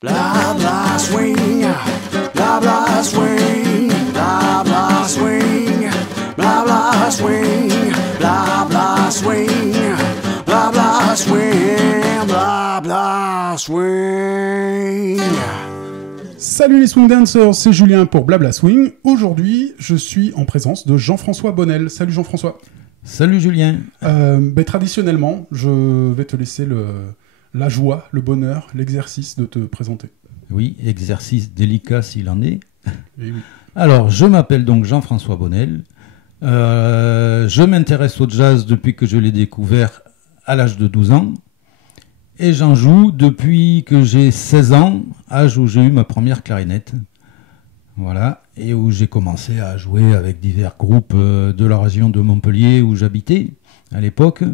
Blah blah swing, blah blah swing, blah blah swing, blah blah swing, blah blah swing, blah blah swing, blah blah swing. Salut les swing dancers, c'est Julien pour Blabla Swing. Aujourd'hui, je suis en présence de Jean-François Bonnel. Salut Jean-François. Salut Julien. Traditionnellement, je vais te laisser la joie, le bonheur, l'exercice de te présenter. Oui, exercice délicat s'il en est. Oui, oui. Alors, je m'appelle donc Jean-François Bonnel. Je m'intéresse au jazz depuis que je l'ai découvert à l'âge de 12 ans. Et j'en joue depuis que j'ai 16 ans, âge où j'ai eu ma première clarinette. Voilà, et où j'ai commencé à jouer avec divers groupes de la région de Montpellier où j'habitais à l'époque.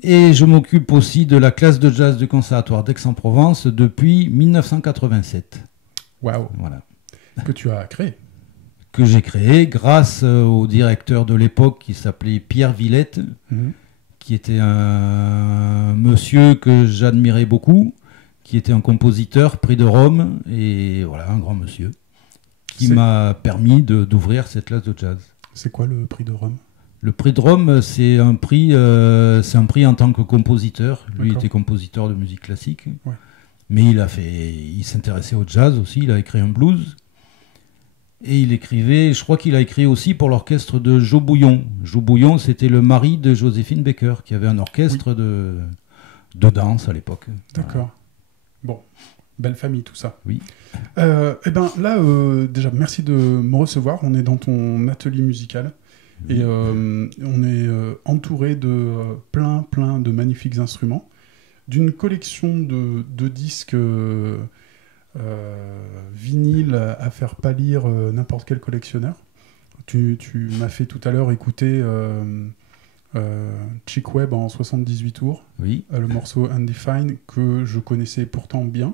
Et je m'occupe aussi de la classe de jazz du Conservatoire d'Aix-en-Provence depuis 1987. Waouh. Voilà. Que tu as créé. Que j'ai créé grâce au directeur de l'époque qui s'appelait Pierre Villette, qui était un monsieur que j'admirais beaucoup, qui était un compositeur, prix de Rome, et voilà, un grand monsieur, qui m'a permis d'ouvrir cette classe de jazz. C'est quoi le prix de Rome ? Le prix de Rome, c'est un prix en tant que compositeur. Lui D'accord. était compositeur de musique classique, Ouais. mais il s'intéressait au jazz aussi, il a écrit un blues. Et il écrivait, je crois qu'il a écrit aussi pour l'orchestre de Joe Bouillon. Joe Bouillon, c'était le mari de Joséphine Baker, qui avait un orchestre de danse à l'époque. D'accord. Bon, belle famille tout ça. Oui. Déjà, merci de me recevoir. On est dans ton atelier musical. Et on est entouré de plein de magnifiques instruments. D'une collection de disques vinyle à faire pâlir n'importe quel collectionneur. Tu m'as fait tout à l'heure écouter Chick Webb en 78 tours, Oui. le morceau Undefined que je connaissais pourtant bien,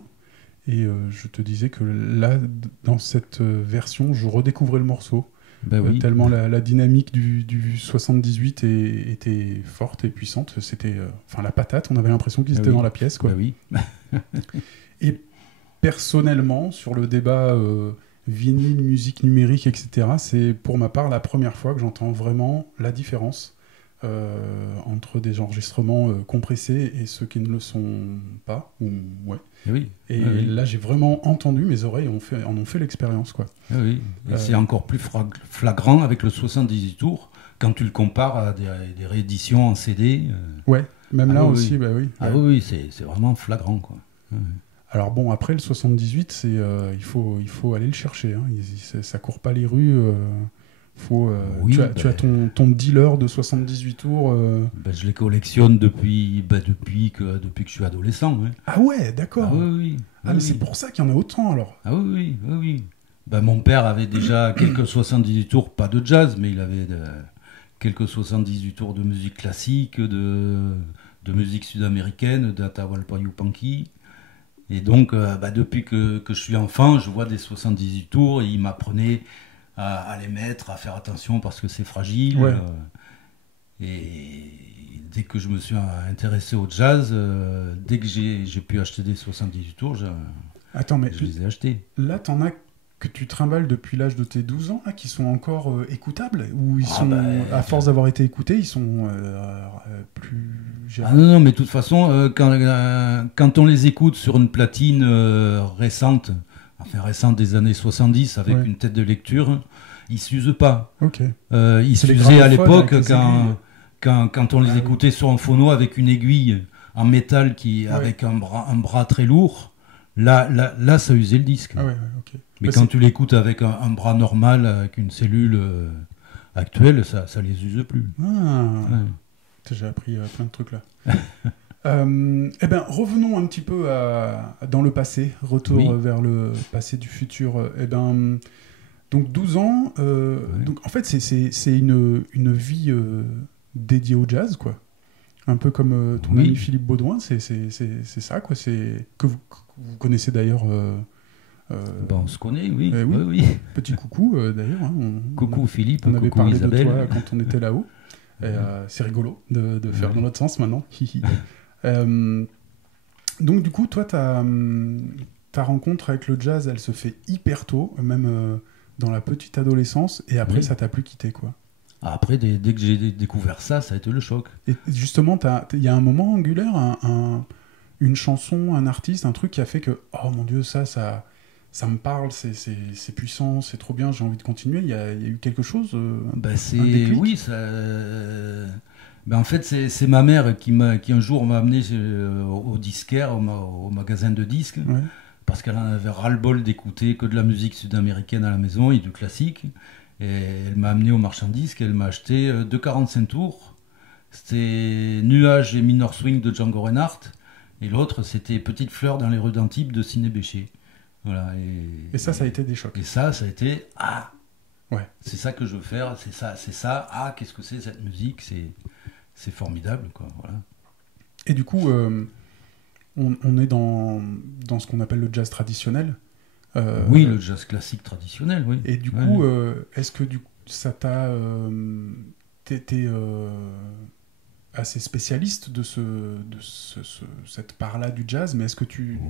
et je te disais que là, dans cette version, je redécouvrais le morceau, Oui. tellement la dynamique du 78 était forte et puissante. C'était la patate, on avait l'impression qu'ils étaient dans la pièce, quoi. Oui. Et personnellement, sur le débat vinyle, musique numérique, etc., c'est pour ma part la première fois que j'entends vraiment la différence entre des enregistrements compressés et ceux qui ne le sont pas. Et là, j'ai vraiment entendu, mes oreilles en ont fait l'expérience, quoi. Oui. Et c'est encore plus flagrant avec le 78 tours quand tu le compares à des rééditions en CD. Ouais, même là aussi, oui. Oui, c'est vraiment flagrant, quoi. Alors bon, après le 78, il faut aller le chercher. Hein. Ça court pas les rues. Tu as ton dealer de 78 tours. Je les collectionne depuis que je suis adolescent. Hein. Ah ouais, d'accord. Oui. Mais c'est pour ça qu'il y en a autant alors. Ah oui. Mon père avait déjà quelques 78 tours, pas de jazz, mais il avait quelques 78 tours de musique classique, de musique sud-américaine, d'Atahualpa Yupanqui. Et donc, depuis que je suis enfant, je vois des 78 tours et il m'apprenait à les mettre, à faire attention parce que c'est fragile. Ouais. Et dès que je me suis intéressé au jazz, dès que j'ai pu acheter des 78 tours, je les ai achetés. Là, t'en as que tu trimbales depuis l'âge de tes 12 ans, là, qui sont encore écoutables, ou à force d'avoir été écoutés, ils sont plus gérables. Non, mais de toute façon, quand on les écoute sur une platine récente des années 70, avec une tête de lecture, ils s'usent pas. Ok. Ils s'usaient à l'époque quand on les écoutait sur un phono avec une aiguille en métal avec un bras très lourd. Là, ça usait le disque. Ah ouais, ok. Mais quand tu l'écoutes avec un bras normal, avec une cellule actuelle, ça les use plus. J'ai appris plein de trucs là. Revenons un petit peu dans le passé, retour vers le passé du futur. Donc 12 ans, donc en fait c'est une vie dédiée au jazz, quoi. Un peu comme ton ami Philippe Baudouin, c'est ça, quoi. C'est que vous connaissez d'ailleurs. On se connaît, oui. Petit coucou d'ailleurs. Hein, coucou Philippe, on avait coucou parlé Isabelle. de toi quand on était là-haut. C'est rigolo de faire dans l'autre sens maintenant. Donc du coup, toi, ta rencontre avec le jazz, elle se fait hyper tôt, même dans la petite adolescence, et après, ça t'a plus quitté, quoi. Après, dès que j'ai découvert ça, ça a été le choc. Et justement, il y a un moment angulaire, une chanson, un artiste, un truc qui a fait que, oh mon Dieu, ça me parle, c'est puissant, c'est trop bien, j'ai envie de continuer. Il y a eu quelque chose un déclic. Oui, ça. En fait, c'est ma mère qui un jour m'a amené au disquaire, au magasin de disques, parce qu'elle en avait ras-le-bol d'écouter que de la musique sud-américaine à la maison et du classique. Et elle m'a amené au marchand de disques, elle m'a acheté 2 45 tours. C'était Nuages et Minor Swing de Django Reinhardt, et l'autre c'était Petite fleur dans les rues d'Antibes de Sidney Bechet. Voilà, et ça a été des chocs. Et ça a été ouais. C'est ça que je veux faire, c'est ça. Qu'est-ce que c'est cette musique, c'est formidable, quoi. Voilà. Et du coup, on est dans ce qu'on appelle le jazz traditionnel. Oui, le jazz classique traditionnel, oui. Et du coup, est-ce que ça t'a... t'es assez spécialiste de cette part-là du jazz, mais est-ce que tu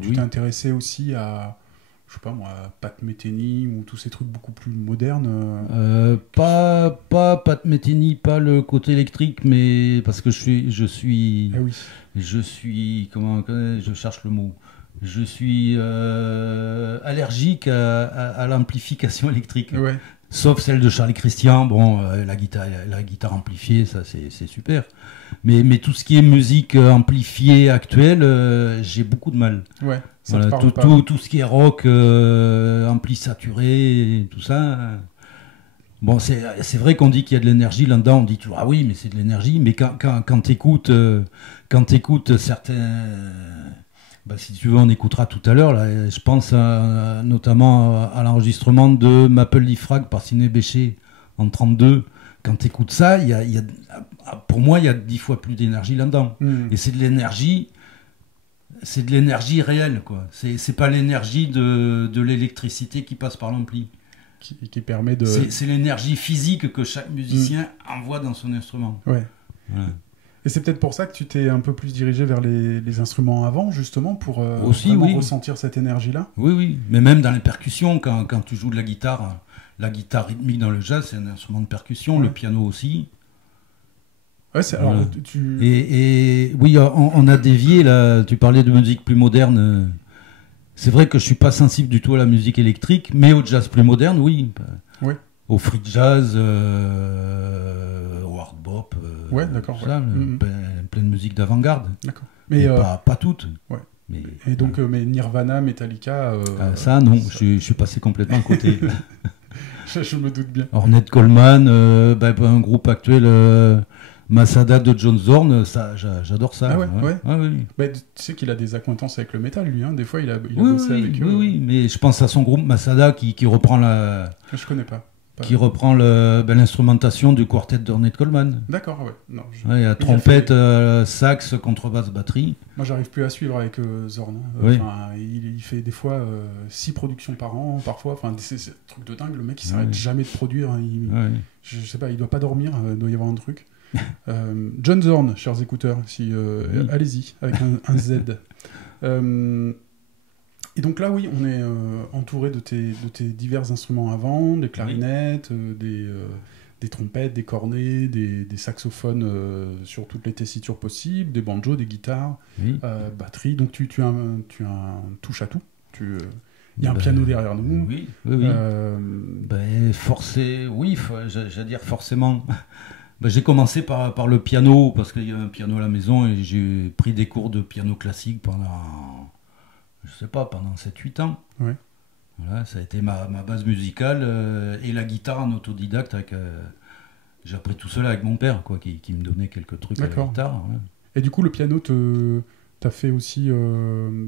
t'es intéressé aussi à, je sais pas moi, Pat Metheny ou tous ces trucs beaucoup plus modernes Pas Pat Metheny, pas le côté électrique, mais parce que je suis comment je cherche le mot. Je suis allergique à l'amplification électrique. Ouais. Sauf celle de Charlie Christian. Bon, la guitare amplifiée, ça c'est super. Mais tout ce qui est musique amplifiée actuelle, j'ai beaucoup de mal. Ouais. Voilà, tout ce qui est rock, ampli saturé, tout ça. Bon, c'est vrai qu'on dit qu'il y a de l'énergie là-dedans. On dit toujours ah oui, mais c'est de l'énergie. Mais quand t'écoutes certains si tu veux, on écoutera tout à l'heure. Là, je pense notamment à l'enregistrement de Maple Leaf Rag par Sidney Bechet en 1932. Quand tu écoutes ça, pour moi, il y a 10 fois plus d'énergie là-dedans. Et c'est de l'énergie réelle, quoi. C'est pas l'énergie de l'électricité qui passe par l'ampli. Qui permet de... C'est l'énergie physique que chaque musicien envoie dans son instrument. Ouais. Et c'est peut-être pour ça que tu t'es un peu plus dirigé vers les instruments avant, justement, pour vraiment ressentir cette énergie-là. Oui. Mais même dans les percussions, quand tu joues de la guitare rythmique dans le jazz, c'est un instrument de percussion, le piano aussi. Ouais, alors, Et oui, on a dévié, là, tu parlais de musique plus moderne. C'est vrai que je suis pas sensible du tout à la musique électrique, mais au jazz plus moderne, oui. Oui. Au free jazz, au hard bop, ouais, d'accord, plein de musique d'avant-garde. D'accord. Mais pas toutes. Ouais. Et donc, mais Nirvana, Metallica... ça, non, je suis passé complètement à côté. je me doute bien. Ornette Coleman, un groupe actuel, Masada de John Zorn, ça, j'adore ça. Ah ouais. Oui. Tu sais qu'il a des accointances avec le métal, lui. Hein. Des fois, il a bossé avec eux. Oui, mais je pense à son groupe Masada qui reprend Je connais pas. Qui reprend l'instrumentation du quartet d'Ornette Coleman. D'accord, ouais. Non, il y a trompette, sax, contrebasse, batterie. Moi, j'arrive plus à suivre avec Zorn. Il fait des fois 6 productions par an, parfois. Enfin, c'est un truc de dingue. Le mec, il s'arrête jamais de produire. Je sais pas, il doit pas dormir. Il doit y avoir un truc. John Zorn, chers écouteurs, allez-y, avec un Z. Et donc là, oui, on est entouré de tes divers instruments avant, des clarinettes, des trompettes, des cornets, des saxophones sur toutes les tessitures possibles, des banjos, des guitares, batterie. Donc tu as un touche à tout. Il y a un piano derrière nous. Oui. J'allais dire forcément. J'ai commencé par le piano, parce qu'il y a un piano à la maison, et j'ai pris des cours de piano classique pendant 7-8 ans. Ouais. Voilà, ça a été ma base musicale, et la guitare en autodidacte. J'ai appris tout seul avec mon père, quoi, qui me donnait quelques trucs à la guitare. Ouais. Et du coup, le piano t'a fait aussi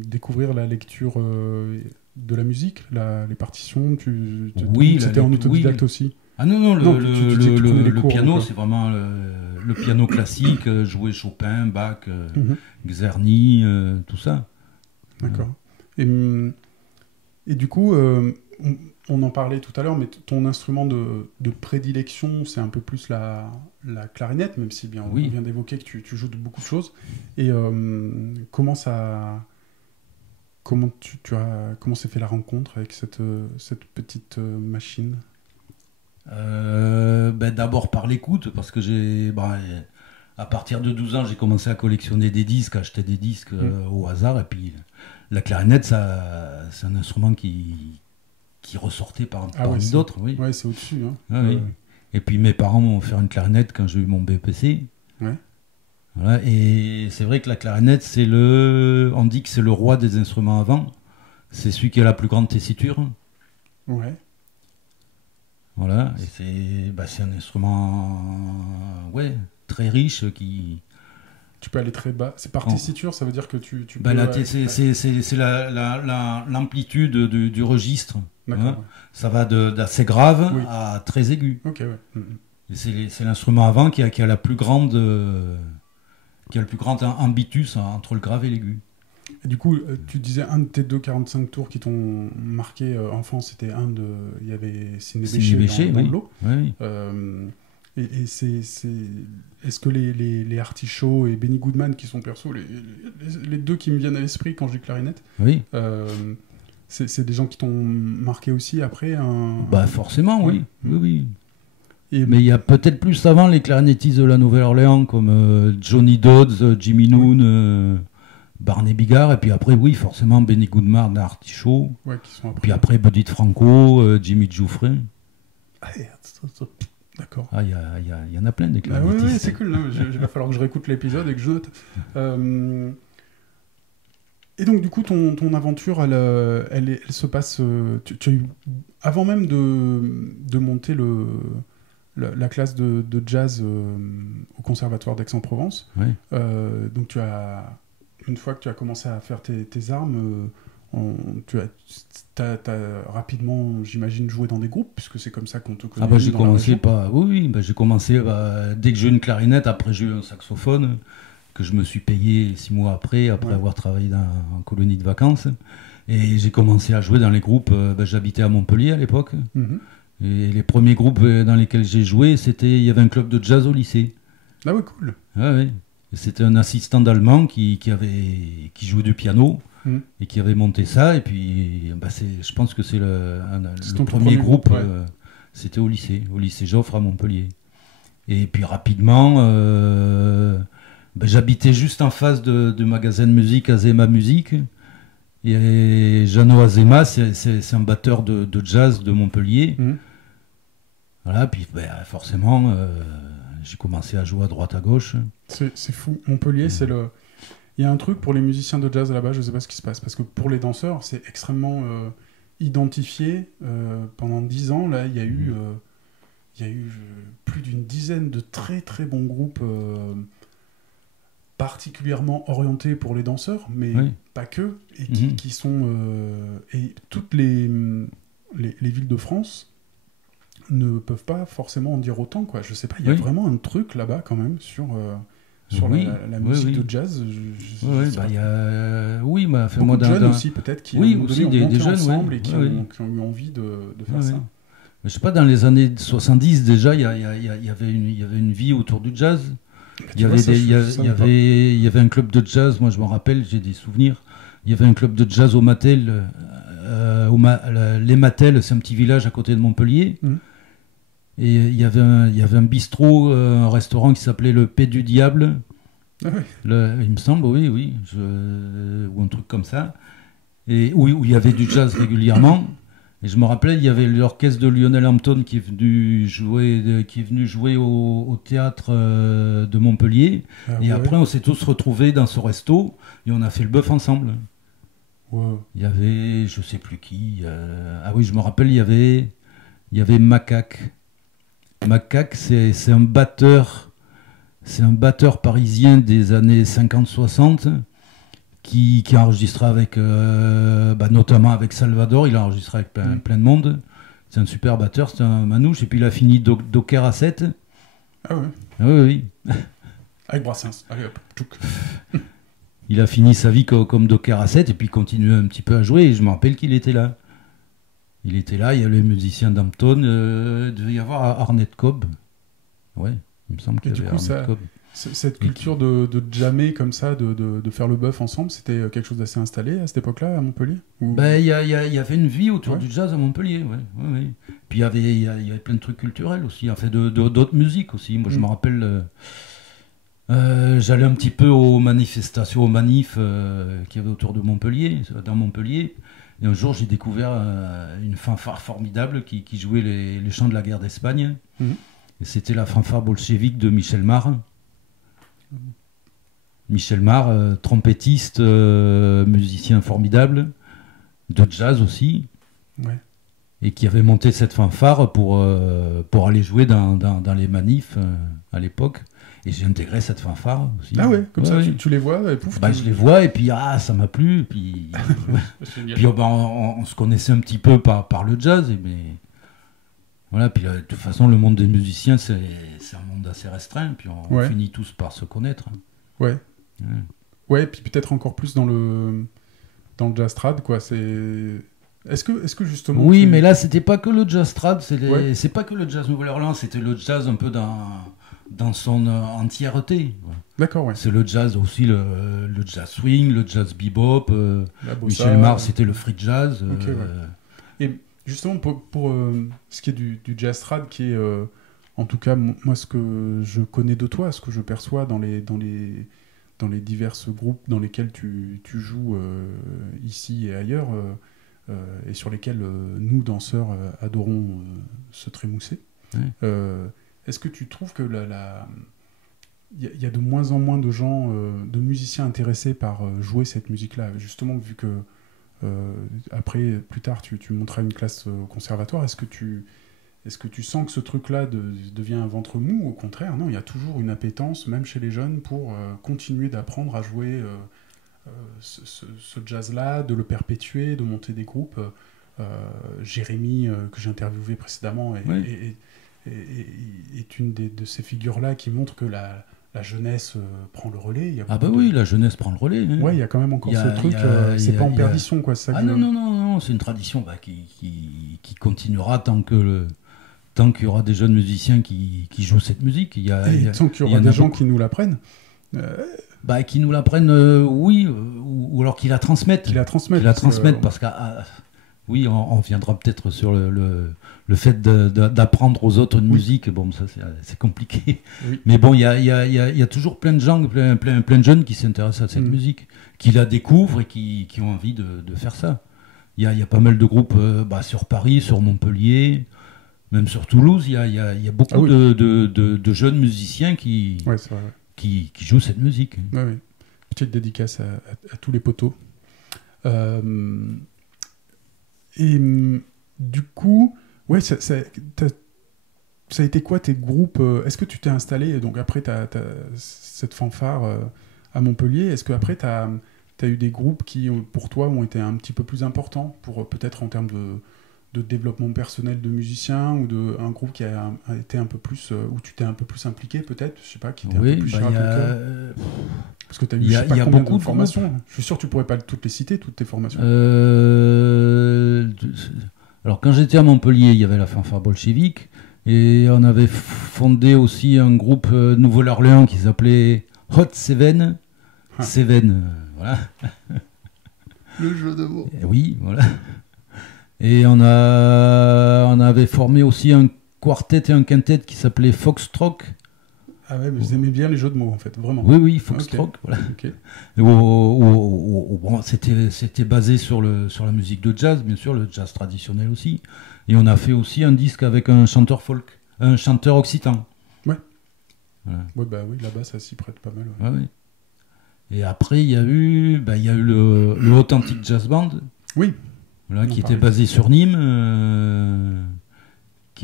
découvrir la lecture de la musique, les partitions. C'était en autodidacte aussi. Ah non, le cours, piano, c'est vraiment le piano classique, jouer Chopin, Bach, Czerny, tout ça. D'accord. Et du coup, on en parlait tout à l'heure, mais ton instrument de prédilection, c'est un peu plus la clarinette, même si on vient d'évoquer que tu joues de beaucoup de choses. Et comment ça comment s'est fait la rencontre avec cette petite machine? D'abord par l'écoute, parce que à partir de 12 ans, j'ai commencé à collectionner des disques, à acheter des disques au hasard. Et puis, la clarinette, c'est un instrument qui ressortait parmi d'autres. Oui. Ouais, c'est au-dessus. Hein. Oui. Et puis, mes parents m'ont offert une clarinette quand j'ai eu mon BPC. Ouais. Voilà. Et c'est vrai que la clarinette, on dit que c'est le roi des instruments à vent. C'est celui qui a la plus grande tessiture. Ouais. Voilà. Et c'est un instrument très riche qui... Tu peux aller très bas. C'est par tessiture, ça veut dire que tu peux... C'est l'amplitude du registre. D'accord. Hein. Ça va d'assez grave à très aigu. Ok, ouais. C'est l'instrument à vent qui a la plus grande... qui a le plus grand ambitus entre le grave et l'aigu. Et du coup, tu disais un de tes 2,45 tours qui t'ont marqué enfant, c'était il y avait Sidney Bechet dans le lot. Oui. Et est-ce que les Artichauts et Benny Goodman, qui sont perso les deux qui me viennent à l'esprit quand je dis clarinette, oui. C'est des gens qui t'ont marqué aussi après forcément, oui. Oui. Mais il y a peut-être plus avant les clarinettistes de la Nouvelle-Orléans comme Johnny Dodds, Jimmy Noon, Barney Bigard, et puis après, oui, forcément Benny Goodman, Artichaut, qui sont après. Puis après Buddy Franco, Jimmy Jouffret. D'accord. Il y en a plein des clarinettistes. Oui, c'est cool. Il va falloir que je réécoute l'épisode et que je note. Et donc, du coup, ton aventure, elle se passe... tu as eu, avant même de monter la classe de jazz au Conservatoire d'Aix-en-Provence, donc une fois que tu as commencé à faire tes armes, tu as rapidement, j'imagine, joué dans des groupes, puisque c'est comme ça qu'on te connaît. J'ai commencé j'ai commencé dès que j'ai eu une clarinette, après j'ai eu un saxophone que je me suis payé 6 mois après avoir travaillé en colonie de vacances, et j'ai commencé à jouer dans les groupes. J'habitais à Montpellier à l'époque, et les premiers groupes dans lesquels j'ai joué, il y avait un club de jazz au lycée. Ah ouais, cool. Ouais. C'était un assistant d'allemand qui jouait du piano et qui avait monté ça. Et puis, je pense que c'est le premier groupe. C'était au lycée Joffre à Montpellier. Et puis rapidement, j'habitais juste en face du magasin de musique Azema Musique. Et Jeannot Azema, c'est un batteur de jazz de Montpellier. Voilà, puis forcément... j'ai commencé à jouer à droite à gauche. C'est fou. Montpellier, il y a un truc pour les musiciens de jazz là-bas, je ne sais pas ce qui se passe. Parce que pour les danseurs, c'est extrêmement identifié. Pendant 10 ans, là, il y a eu plus d'une dizaine de très très bons groupes particulièrement orientés pour les danseurs, mais pas que, et qui sont... et toutes les villes de France ne peuvent pas forcément en dire autant, quoi. Je sais pas, il y a vraiment un truc là-bas quand même sur la musique de jazz. Beaucoup de jeunes aussi peut-être qui ont monté ensemble et qui ont eu envie de faire ça. Je sais pas, dans les années 70 déjà, il y avait une vie autour du jazz. Il y avait un club de jazz, moi je m'en rappelle, j'ai des souvenirs. Il y avait un club de jazz au Mattel. Les Mattel, c'est un petit village à côté de Montpellier. Et il y avait un bistrot, un restaurant qui s'appelait le Paix du Diable. Ah oui. Il me semble, ou un truc comme ça. Et où il y avait du jazz régulièrement. Et je me rappelais, il y avait l'orchestre de Lionel Hampton qui est venu jouer au théâtre de Montpellier. Après, on s'est tous retrouvés dans ce resto et on a fait le bœuf ensemble. Wow. Il y avait, je sais plus qui. Je me rappelle, il y avait Macaque. Macaque, c'est un batteur parisien des années 50-60 qui a enregistré avec, notamment avec Salvador. Il a enregistré avec plein de monde. C'est un super batteur, c'est un manouche. Et puis il a fini Docker à 7. Ah ouais. Oui. Avec Brassens. Allez hop, tchouk. Il a fini sa vie comme Docker à 7 et puis il continuait un petit peu à jouer. Et je me rappelle qu'il était là. Il y a les musiciens d'Hampton. Il devait y avoir Arnett Cobb. Ouais, il me semble qu'il y avait Arnett Cobb. Cette culture de jammer comme ça, de faire le bœuf ensemble, c'était quelque chose d'assez installé à cette époque-là, à Montpellier? Ben, il y avait une vie autour Ouais. du jazz à Montpellier, ouais. Puis il y avait plein de trucs culturels aussi, enfin d'autres musiques aussi. Moi, je me rappelle, j'allais un petit peu aux manifestations, aux manifs qu'il y avait autour de Montpellier, dans Montpellier. Et un jour, j'ai découvert une fanfare formidable qui jouait les chants de la guerre d'Espagne. Mhm. Et c'était la fanfare bolchevique de Michel Mar. Michel Mar, trompettiste, musicien formidable, de jazz aussi, Ouais. et qui avait monté cette fanfare pour aller jouer dans les manifs à l'époque. Et j'ai intégré cette fanfare aussi. Ah ouais, comme ça, ouais. tu les vois, et pouf. Bah, je les vois, et puis ça m'a plu. Puis, puis on se connaissait un petit peu par le jazz, mais voilà. Puis de toute façon, le monde des musiciens, c'est un monde assez restreint. Puis on Ouais. finit tous par se connaître. Ouais. Ouais. Ouais, puis peut-être encore plus dans le jazz trad, quoi. Est-ce que justement... Oui, tu- mais là, c'était pas que le jazz trad, Ouais. c'est pas que le jazz Nouvelle-Orléans, c'était le jazz un peu dans son entièreté. D'accord, ouais. C'est le jazz aussi, le jazz swing, le jazz bebop. La bossa, Michel Mar, c'était le free jazz. Ok, ouais. Et justement, pour ce qui est du jazz trad, qui est, en tout cas, moi, ce que je connais de toi, ce que je perçois dans les divers groupes dans lesquels tu joues ici et ailleurs, et sur lesquels nous, danseurs, adorons se trémousser. Ouais. Est-ce que tu trouves que il y a de moins en moins de gens, de musiciens intéressés par jouer cette musique-là, justement, vu que après, plus tard, tu monteras une classe au conservatoire. Est-ce que tu sens que ce truc-là devient un ventre mou, ou au contraire? Non, il y a toujours une appétence, même chez les jeunes, pour continuer d'apprendre à jouer ce jazz-là, de le perpétuer, de monter des groupes. Jérémy, que j'ai interviewé précédemment, est une de ces figures-là qui montre que la jeunesse prend le relais. Il y a Ah bah beaucoup oui, la jeunesse prend le relais. Hein. Ouais, il y a quand même encore Il y a- ce truc, il y a- c'est il y a- pas en il y a- perdition, quoi. C'est ça Ah que non, c'est une tradition qui continuera tant qu'il y aura des jeunes musiciens qui jouent cette musique. Et tant qu'il y il y aura en des a gens beaucoup. qui nous l'apprennent, Qui nous l'apprennent, oui, ou alors qui la transmettent. qui la transmettent. Parce que oui, on viendra peut-être sur le fait d'apprendre aux autres une musique. Bon, ça c'est compliqué. Oui. Mais bon, il y a toujours plein de gens, plein de jeunes qui s'intéressent à cette musique, qui la découvrent et qui ont envie de faire ça. Il y a pas mal de groupes sur Paris, sur Montpellier, même sur Toulouse. Il y a beaucoup de jeunes musiciens Ouais, c'est vrai. Ouais. qui jouent cette musique. Ouais, ouais. Petite dédicace à tous les poteaux. Du coup, ouais, ça a été quoi tes groupes? Est-ce que tu t'es installé, donc après cette fanfare à Montpellier, est-ce qu'après tu as eu des groupes qui, pour toi, ont été un petit peu plus importants, pour peut-être en termes de développement personnel de musicien, ou un groupe qui a été un peu plus, où tu t'es un peu plus impliqué, peut-être, je sais pas, qui était un peu plus cher à ton cœur? Parce que tu as eu, je sais pas combien de formations. Je suis sûr que tu pourrais pas toutes les citer, toutes tes formations. Alors, quand j'étais à Montpellier, il y avait la fanfare bolchevique, et on avait fondé aussi un groupe Nouvelle-Orléans qui s'appelait Hot Seven. Ah. Seven, voilà. Le jeu de mots. Et oui, voilà. Et on avait formé aussi un quartet et un quintet qui s'appelait Foxtrot. Ah ouais, mais vous aimez bien les jeux de mots, en fait, vraiment. Oui, Foxtrot, Ok. voilà. Ok. Bon, c'était basé sur la musique de jazz, bien sûr, le jazz traditionnel aussi. Et on a fait aussi un disque avec un chanteur folk, un chanteur occitan. Ouais. Voilà. Ouais, bah oui, là-bas, ça s'y prête pas mal. Ouais. Ah oui. Et après, il y a eu le Authentic Jazz Band, Oui. voilà, On qui en parlait. était basé sur Nîmes.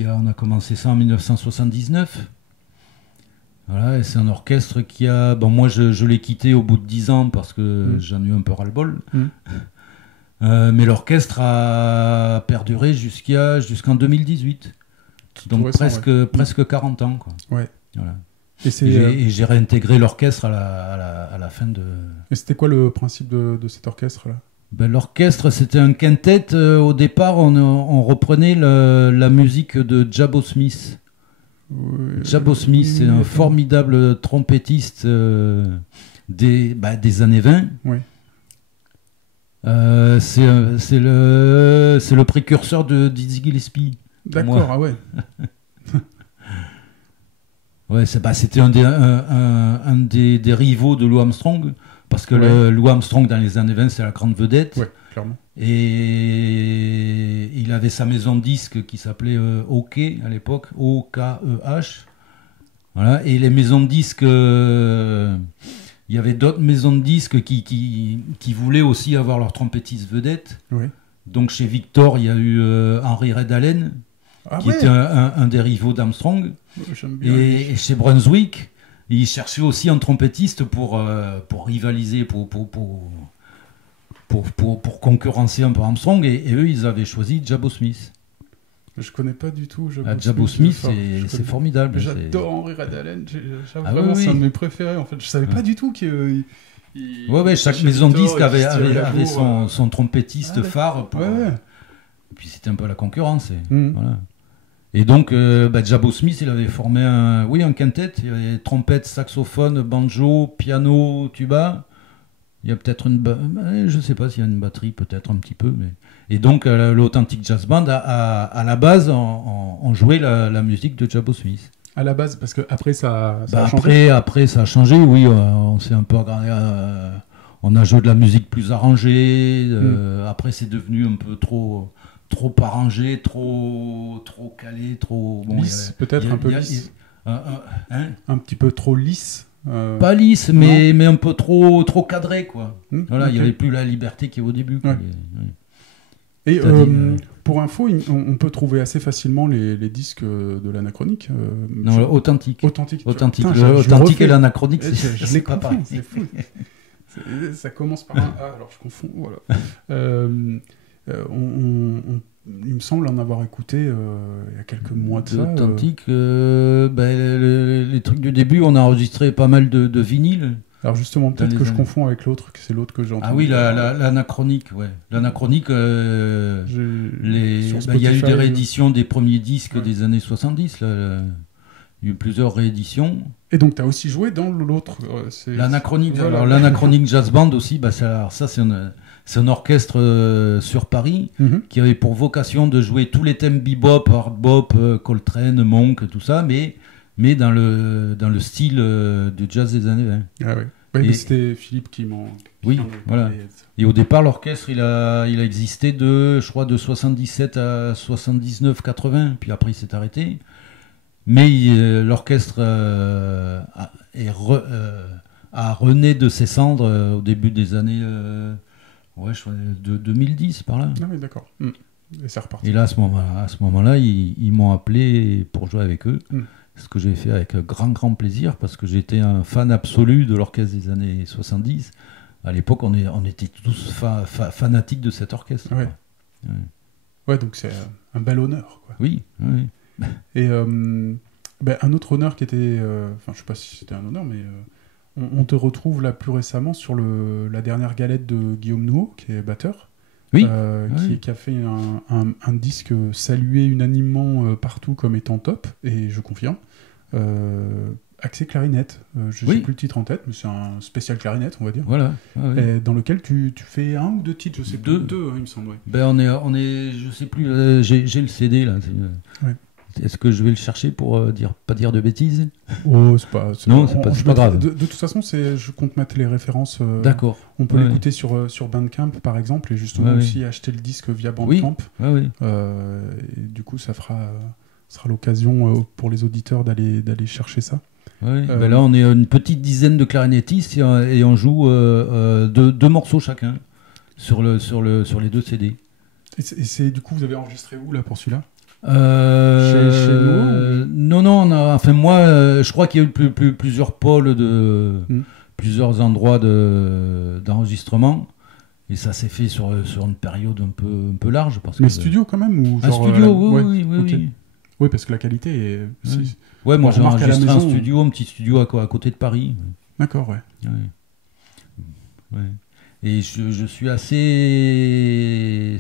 On a commencé ça en 1979. Voilà, et c'est un orchestre qui a... Bon, moi, je l'ai quitté au bout de 10 ans parce que j'en ai eu un peu ras-le-bol. Mais l'orchestre a perduré jusqu'en 2018. Donc récent, presque 40 ans, quoi. Ouais. Voilà. Et Et j'ai réintégré l'orchestre à la fin de... c'était quoi le principe de cet orchestre-là? L'orchestre, c'était un quintet. Au départ, on reprenait la musique de Jabo Smith. Jabo Smith, c'est un formidable trompettiste des années 20. Oui. C'est le précurseur de Dizzy Gillespie. D'accord, ah ouais. Ouais, c'était un des rivaux de Lou Armstrong, parce que Lou Armstrong dans les années 20 c'est la grande vedette. Ouais, clairement. Et il avait sa maison de disques qui s'appelait OK à l'époque, O-K-E-H. Voilà. Et les maisons de disques, il y avait d'autres maisons de disques qui voulaient aussi avoir leur trompettiste vedette. Oui. Donc chez Victor, il y a eu Henry Red Allen, qui était un des rivaux d'Armstrong. J'aime bien. Et chez Brunswick, ils cherchaient aussi un trompettiste pour rivaliser, pour concurrencer un peu Armstrong, et eux, ils avaient choisi Jabo Smith. Je connais pas du tout. Jabo Smith, c'est formidable. J'adore Henry Red Allen. Vraiment, c'est un de mes préférés. En fait, je savais pas du tout qu'il. Chaque maison de disque avait son trompettiste phare. Et puis c'était un peu la concurrence. Voilà. Et donc, Jabo Smith, il avait formé un quintet. Il y avait trompette, saxophone, banjo, piano, tuba. Il y a peut-être je sais pas s'il y a une batterie, peut-être un petit peu. Mais... Et donc, l'Authentic Jazz Band, à la base, on jouait la musique de Jabo Smith. À la base, parce qu'après, ça a changé. Après, ça a changé, oui. On s'est un peu regardé. On a joué de la musique plus arrangée. Après, c'est devenu un peu trop arrangé, trop calé, trop... Bon, lisse, peut-être un peu lisse. Un petit peu trop lisse. Pas lisse, mais un peu trop cadré, quoi. Voilà, il n'y avait plus la liberté qu'il y a au début. Quoi. Et pour info, on peut trouver assez facilement les disques de l'anachronique. Authentique. Authentique et l'anachronique, c'est pas pareil. C'est fou. Ça commence par un A, alors je confonds. Voilà. Il me semble en avoir écouté il y a quelques mois de ça. Authentique, les trucs du début, on a enregistré pas mal de vinyles. Alors justement, peut-être que je confonds avec l'autre, que c'est l'autre que j'ai entendu. Ah oui, l'anachronique, ouais. L'anachronique, il y a eu des rééditions des premiers disques des années 70, là. Il y a eu plusieurs rééditions. Et donc, tu as aussi joué dans l'autre l'anachronique. Voilà. Alors, l'anachronique Jazz Band aussi, ça c'est un orchestre sur Paris qui avait pour vocation de jouer tous les thèmes bebop, hard bop, Coltrane, Monk, tout ça, mais dans le style du jazz des années 20. Ah oui. Ouais, c'était Philippe qui m'en... Oui, voilà. Et au départ, l'orchestre, il a existé de 77 à 79, 80, puis après il s'est arrêté. Mais l'orchestre a rené de ses cendres au début des années de 2010, par là. Ah oui, d'accord. Et c'est reparti. Et là, à ce moment-là, ils m'ont appelé pour jouer avec eux. Ce que j'ai fait avec grand plaisir, parce que j'étais un fan absolu de l'orchestre des années 70. À l'époque, on était tous fanatiques de cet orchestre. Ouais, donc c'est un bel honneur, quoi. Oui. Et un autre honneur qui était... je sais pas si c'était un honneur, mais on te retrouve là plus récemment sur la dernière galette de Guillaume Nouveau, qui est batteur. Oui. Qui a fait un disque salué unanimement partout comme étant top, et je confirme. Axé clarinette. Je sais plus le titre en tête, mais c'est un spécial clarinette, on va dire. Voilà. Et dans lequel tu fais un ou deux titres, je sais plus. Deux, il me semble. Ouais. On est, je sais plus. J'ai le CD là. Est-ce que je vais le chercher pour pas dire de bêtises? Oh, c'est pas grave. De toute façon, je compte mettre les références. D'accord. On peut l'écouter sur Bandcamp, par exemple, et justement aussi acheter le disque via Bandcamp. Oui. Et du coup, ça sera l'occasion pour les auditeurs d'aller chercher ça. Oui. Là, on est une petite dizaine de clarinettistes et on joue deux morceaux chacun sur les deux CD. Et du coup, vous avez enregistré où là pour celui-là? Chez nous Non, moi, je crois qu'il y a eu plusieurs pôles plusieurs endroits d'enregistrement, et ça s'est fait sur une période un peu large. Mais studio quand même, ou genre, studio, oui. Oui, parce que la qualité est... Ouais, moi j'ai enregistré un petit studio à côté de Paris. D'accord, ouais. Et je suis assez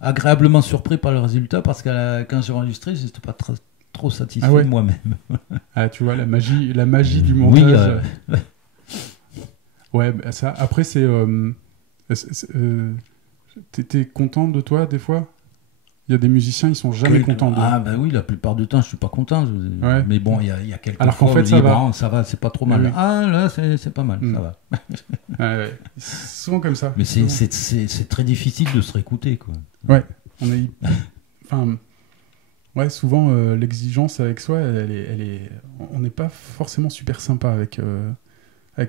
agréablement surpris par le résultat, parce que quand j'ai enregistré, j'étais pas trop satisfait Ah ouais. de moi-même. Ah, tu vois, la magie du Oui, montage. Ouais, bah, ça, après, t'es content de toi, des fois? Il y a des musiciens, ils sont jamais contents de... Ah ben oui, la plupart du temps, je suis pas content. Ouais. Mais bon, il y a quelques Alors qu'en fois fait, où je ça dis, va. bon, ça va, c'est pas trop mal. Oui. Ah là, c'est pas mal, Mm. ça va. Ouais, c'est souvent comme ça. Mais souvent. c'est très difficile de se réécouter, quoi. Ouais, on est... Enfin... Ouais, souvent, l'exigence avec soi, on n'est pas forcément super sympa avec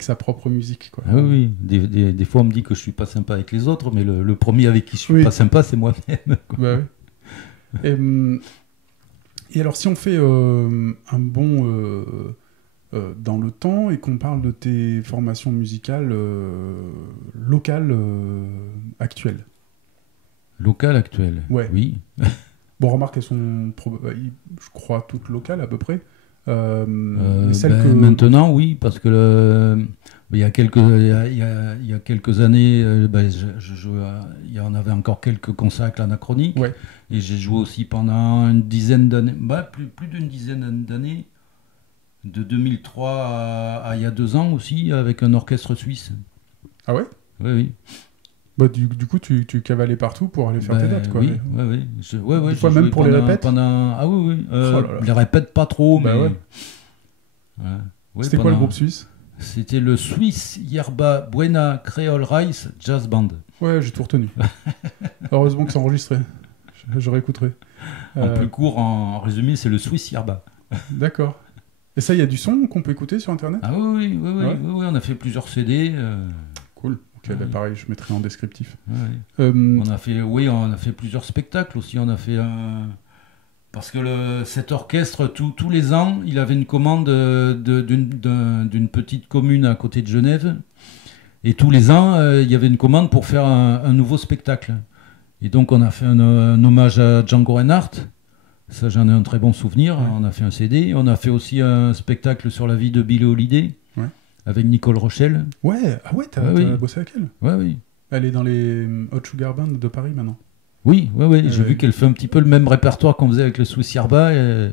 sa propre musique, quoi. Ah oui, des fois on me dit que je suis pas sympa avec les autres, mais le premier avec qui je suis Oui. pas sympa, c'est moi-même, quoi. Bah ouais. Et alors, si on fait un bond dans le temps et qu'on parle de tes formations musicales locales actuelles. Local actuel. Ouais. Oui. Bon, remarque, elles sont, je crois, toutes locales à peu près. Mais celles Ben, que... Maintenant, oui, parce que il y a quelques années, il y en avait encore quelques concerts avec l'Anachronique. Ouais. Et j'ai joué aussi pendant une dizaine d'années, plus d'une dizaine d'années, de 2003 à il y a 2 ans aussi, avec un orchestre suisse. Ah ouais? Oui, oui. Bah, du coup, tu cavalais partout pour aller faire tes dates, quoi. Oui, oui. Des fois, même pour les répètes? Ah oui, oui. Oh là là. Les répètes, pas trop, Bah mais... ouais. Ouais. Ouais, C'était quoi le groupe suisse? C'était le Swiss Yerba Buena Creole Rice Jazz Band. Ouais, j'ai tout retenu. Heureusement que c'est enregistré. Je réécouterai. En plus court, en résumé, c'est le Swiss Yerba. D'accord. Et ça, il y a du son qu'on peut écouter sur Internet? Ah oui, Ouais. oui, on a fait plusieurs CD. Cool. Ok, bah Ouais. pareil, je mettrai en descriptif. Ouais. On a fait plusieurs spectacles aussi. On a fait parce que cet orchestre, tous les ans, il avait une commande d'une petite commune à côté de Genève. Et tous les ans, il y avait une commande pour faire un nouveau spectacle. Et donc, on a fait un hommage à Django Reinhardt. Ça, j'en ai un très bon souvenir. Ouais. On a fait un CD. On a fait aussi un spectacle sur la vie de Billie Holiday. Ouais. Avec Nicole Rochelle. Ouais, ah ouais, t'as Ouais, oui. bossé avec elle? Ouais, oui. Elle est dans les Hot Sugar Band de Paris maintenant. Oui, j'ai Ouais. vu qu'elle fait un petit peu le même répertoire qu'on faisait avec le Swiss Yerba. Et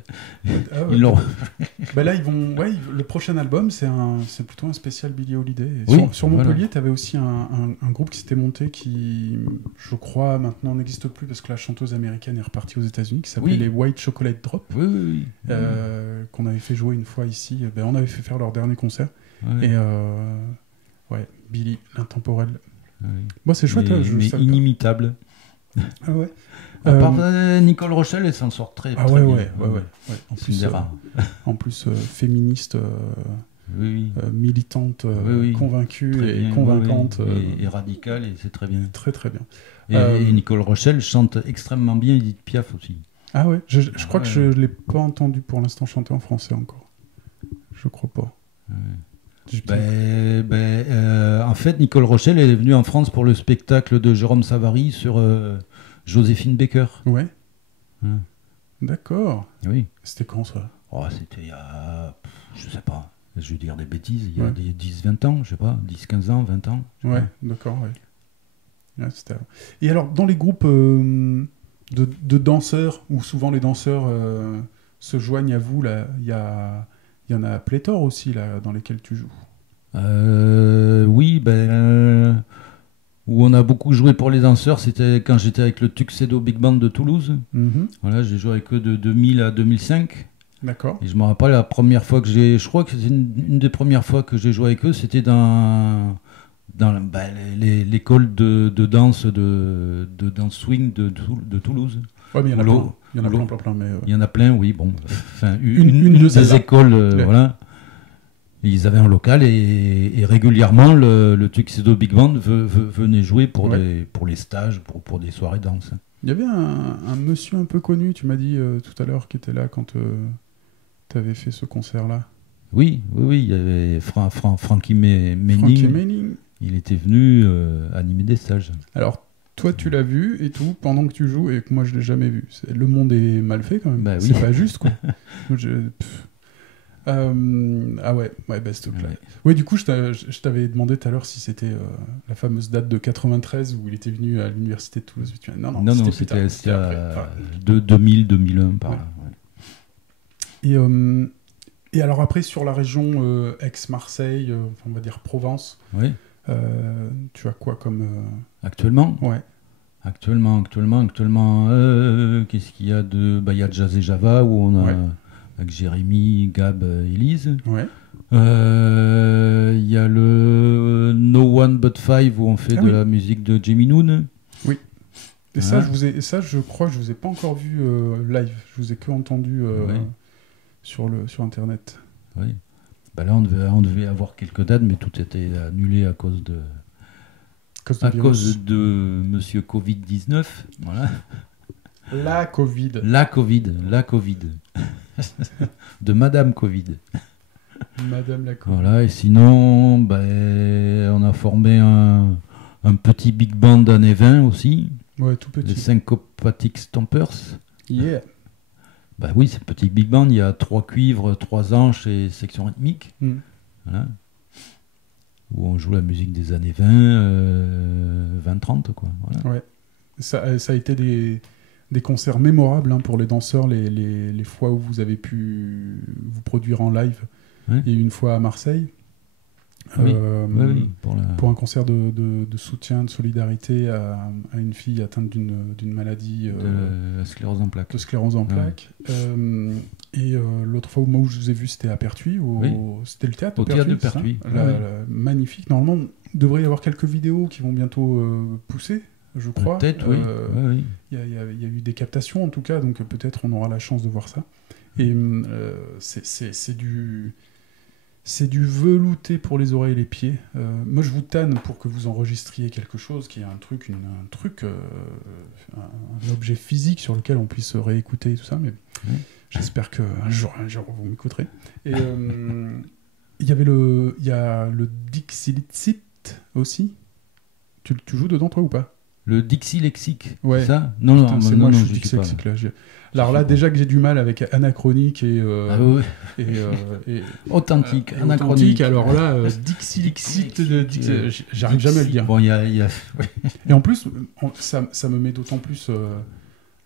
Ah ouais. ils l'ont... Bah là, le prochain album, c'est plutôt un spécial Billie Holiday. Et Oui, sur voilà. Montpellier, t'avais aussi un groupe qui s'était monté qui, je crois, maintenant n'existe plus parce que la chanteuse américaine est repartie aux États-Unis, qui s'appelait Oui. les White Chocolate Drop, Oui. qu'on avait fait jouer une fois ici. Ben, on avait fait faire leur dernier concert. Ouais. Et ouais, Billie, l'intemporel. Ouais. Moi, c'est chouette. mais, Je mais savais pas. inimitable. Ah ouais. À part Nicole Rochelle, elle s'en sort très, Ah très ouais, bien. ouais. En C'est plus, une des rares. féministe, Oui. militante, Oui. convaincue Très et bien, convaincante. et radicale, et c'est très bien. Très très bien. Et Nicole Rochelle chante extrêmement bien Edith Piaf aussi. Ah ouais, je crois ouais. que je ne l'ai pas entendu pour l'instant chanter en français encore. Je crois pas. En fait, Nicole Rochelle elle est venue en France pour le spectacle de Jérôme Savary sur Joséphine Baker. Ouais. Ouais. D'accord. Oui. C'était quand ça? Oh, c'était il y a, je sais pas, je vais dire des bêtises, il y a Ouais. des 10-20 ans, je sais pas, 10-15 ans, 20 ans. je sais Ouais, pas. d'accord. Ouais. Ouais, c'était avant. Et alors, dans les groupes de danseurs, où souvent les danseurs se joignent à vous, là, il y en a pléthore aussi là, dans lesquels tu joues. Oui, où on a beaucoup joué pour les danseurs, c'était quand j'étais avec le Tuxedo Big Band de Toulouse. Mhm. Voilà, j'ai joué avec eux de 2000 à 2005. D'accord. Et je me rappelle la première fois que je crois que c'était une des premières fois que j'ai joué avec eux, c'était dans l'école de danse de danse swing de Toulouse. Ouais, mais il y en a Oula. plein. Il y en a Oula. plein, mais... Il y en a plein, oui, bon. Enfin, Une une de des celles-là. écoles, Ouais. voilà. Et ils avaient un local et régulièrement le Tuxedo Big Band venait jouer pour Ouais. pour les stages, pour des soirées danse. Il y avait un monsieur un peu connu, tu m'as dit tout à l'heure, qui était là quand tu avais fait ce concert-là. Oui, il y avait Frankie Manning. Frankie Manning. Il était venu animer des stages. Alors, toi, tu l'as vu et tout, pendant que tu joues, et que moi, je l'ai jamais vu. Le monde est mal fait, quand même. Bah oui. C'est pas juste, quoi. Moi, ah ouais, bah, s'il te plaît. Ouais. Oui, du coup, je t'avais demandé tout à l'heure si c'était la fameuse date de 93 où il était venu à l'université de Toulouse. Tu m'as dit, non, Non, c'était plus tard, c'était après. Enfin, de 2000-2001 par Ouais. là. Et alors après, sur la région Aix-Marseille, on va dire Provence, Oui. tu as quoi comme... Actuellement Ouais. Actuellement, qu'est-ce qu'il y a de... il y a Jazz et Java, où on a, Ouais. avec Jérémy, Gab, Elise. Ouais. Il y a le No One But Five, où on fait Ah de oui. la musique de Jamie Noon. Et Ah. ça, je crois que je vous ai pas encore vu live. Je vous ai que entendu Ouais. sur Internet. Oui. Là, on devait avoir quelques dates, mais tout était annulé à cause de Monsieur Covid-19. Voilà. La Covid. La Covid. De Madame Covid. Madame la Covid. Voilà, et sinon, on a formé un petit big band années 20 aussi, Ouais, tout les petit. Syncopathic Stompers. Yeah. Oui, c'est petit big band, il y a 3 cuivres, 3 anches et section rythmique. Mm. Voilà. Où on joue la musique des années 20, 20-30, quoi. Voilà. Ouais. Ça a été des concerts mémorables pour les danseurs, les fois où vous avez pu vous produire en live. Ouais. Il y a eu une fois à Marseille. Oui. Euh, Oui, pour un concert de soutien, de solidarité à une fille atteinte d'une maladie de la sclérose en plaques. de sclérose en plaques. L'autre fois où je vous ai vu, c'était à Pertuis. Oui. C'était le théâtre Au de théâtre de Pertuis. Pertuis. C'est ça Oui. Magnifique. Normalement, il devrait y avoir quelques vidéos qui vont bientôt pousser, je crois. Peut-être, oui. Oui. Il y a eu des captations en tout cas, donc peut-être on aura la chance de voir ça. Et c'est du velouté pour les oreilles et les pieds. Moi, je vous tanne pour que vous enregistriez quelque chose qui est un objet physique sur lequel on puisse réécouter et tout ça, mais j'espère qu'un jour, vous m'écouterez. Et il y a le Dixilitsit aussi. Tu joues dedans, toi, ou pas? Le Dixie Lexique, Ouais. c'est ça? Non, Putain, c'est moi, je suis dyslexique là. Alors là, déjà que j'ai du mal avec anachronique et authentique, et anachronique. authentique, alors là, Dixilixit, j'arrive jamais à le dire. Bon, il y a... Et en plus, ça me met d'autant plus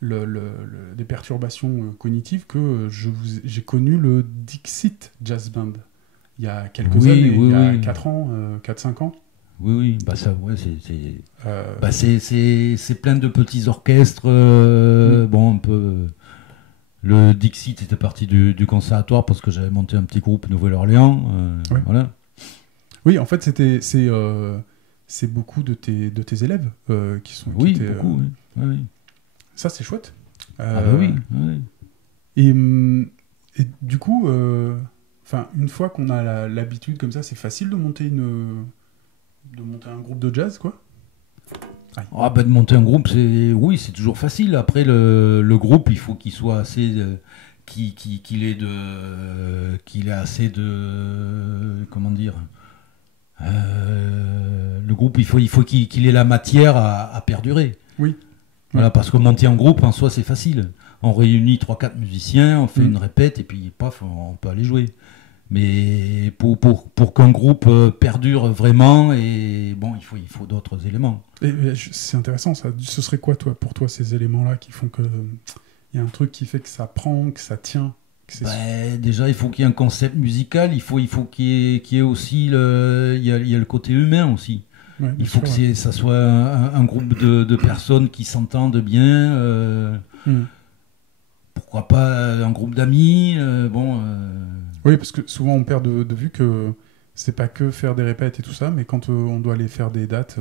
des perturbations cognitives que j'ai connu le Dixit Jazz Band il y a quelques années, il y a 4 ans, 4-5 ans. Oui, ça, ouais, c'est plein de petits orchestres, bon, un peu... Le Dixit était parti du conservatoire parce que j'avais monté un petit groupe Nouvelle-Orléans, Ouais. voilà. Oui, en fait, c'est beaucoup de tes élèves qui sont... Oui, qui étaient, beaucoup, oui. Oui. Ça, c'est chouette. Oui. Et du coup, une fois qu'on a l'habitude comme ça, c'est facile de monter un groupe de jazz, quoi. De monter un groupe, c'est toujours facile. Après, le groupe, il faut qu'il soit assez... qu'il ait assez de... Comment dire, le groupe, il faut qu'il ait la matière à perdurer. Oui. Voilà, parce que monter un groupe, en soi, c'est facile. On réunit 3-4 musiciens, on fait une répète, et puis, paf, on peut aller jouer. Mais pour qu'un groupe perdure vraiment, et bon, il faut d'autres éléments. Et c'est intéressant, ça. Ce serait quoi, pour toi, ces éléments-là qui font que il y a un truc qui fait que ça prend, que ça tient, que c'est... Déjà, il faut qu'il y ait un concept musical. Il faut qu'il y ait aussi il y a le côté humain aussi. Ouais, Il faut sûr, que ça soit un groupe de personnes qui s'entendent bien. Pourquoi pas un groupe d'amis. Oui, parce que souvent on perd de vue que c'est pas que faire des répètes et tout ça, mais quand on doit aller faire des dates,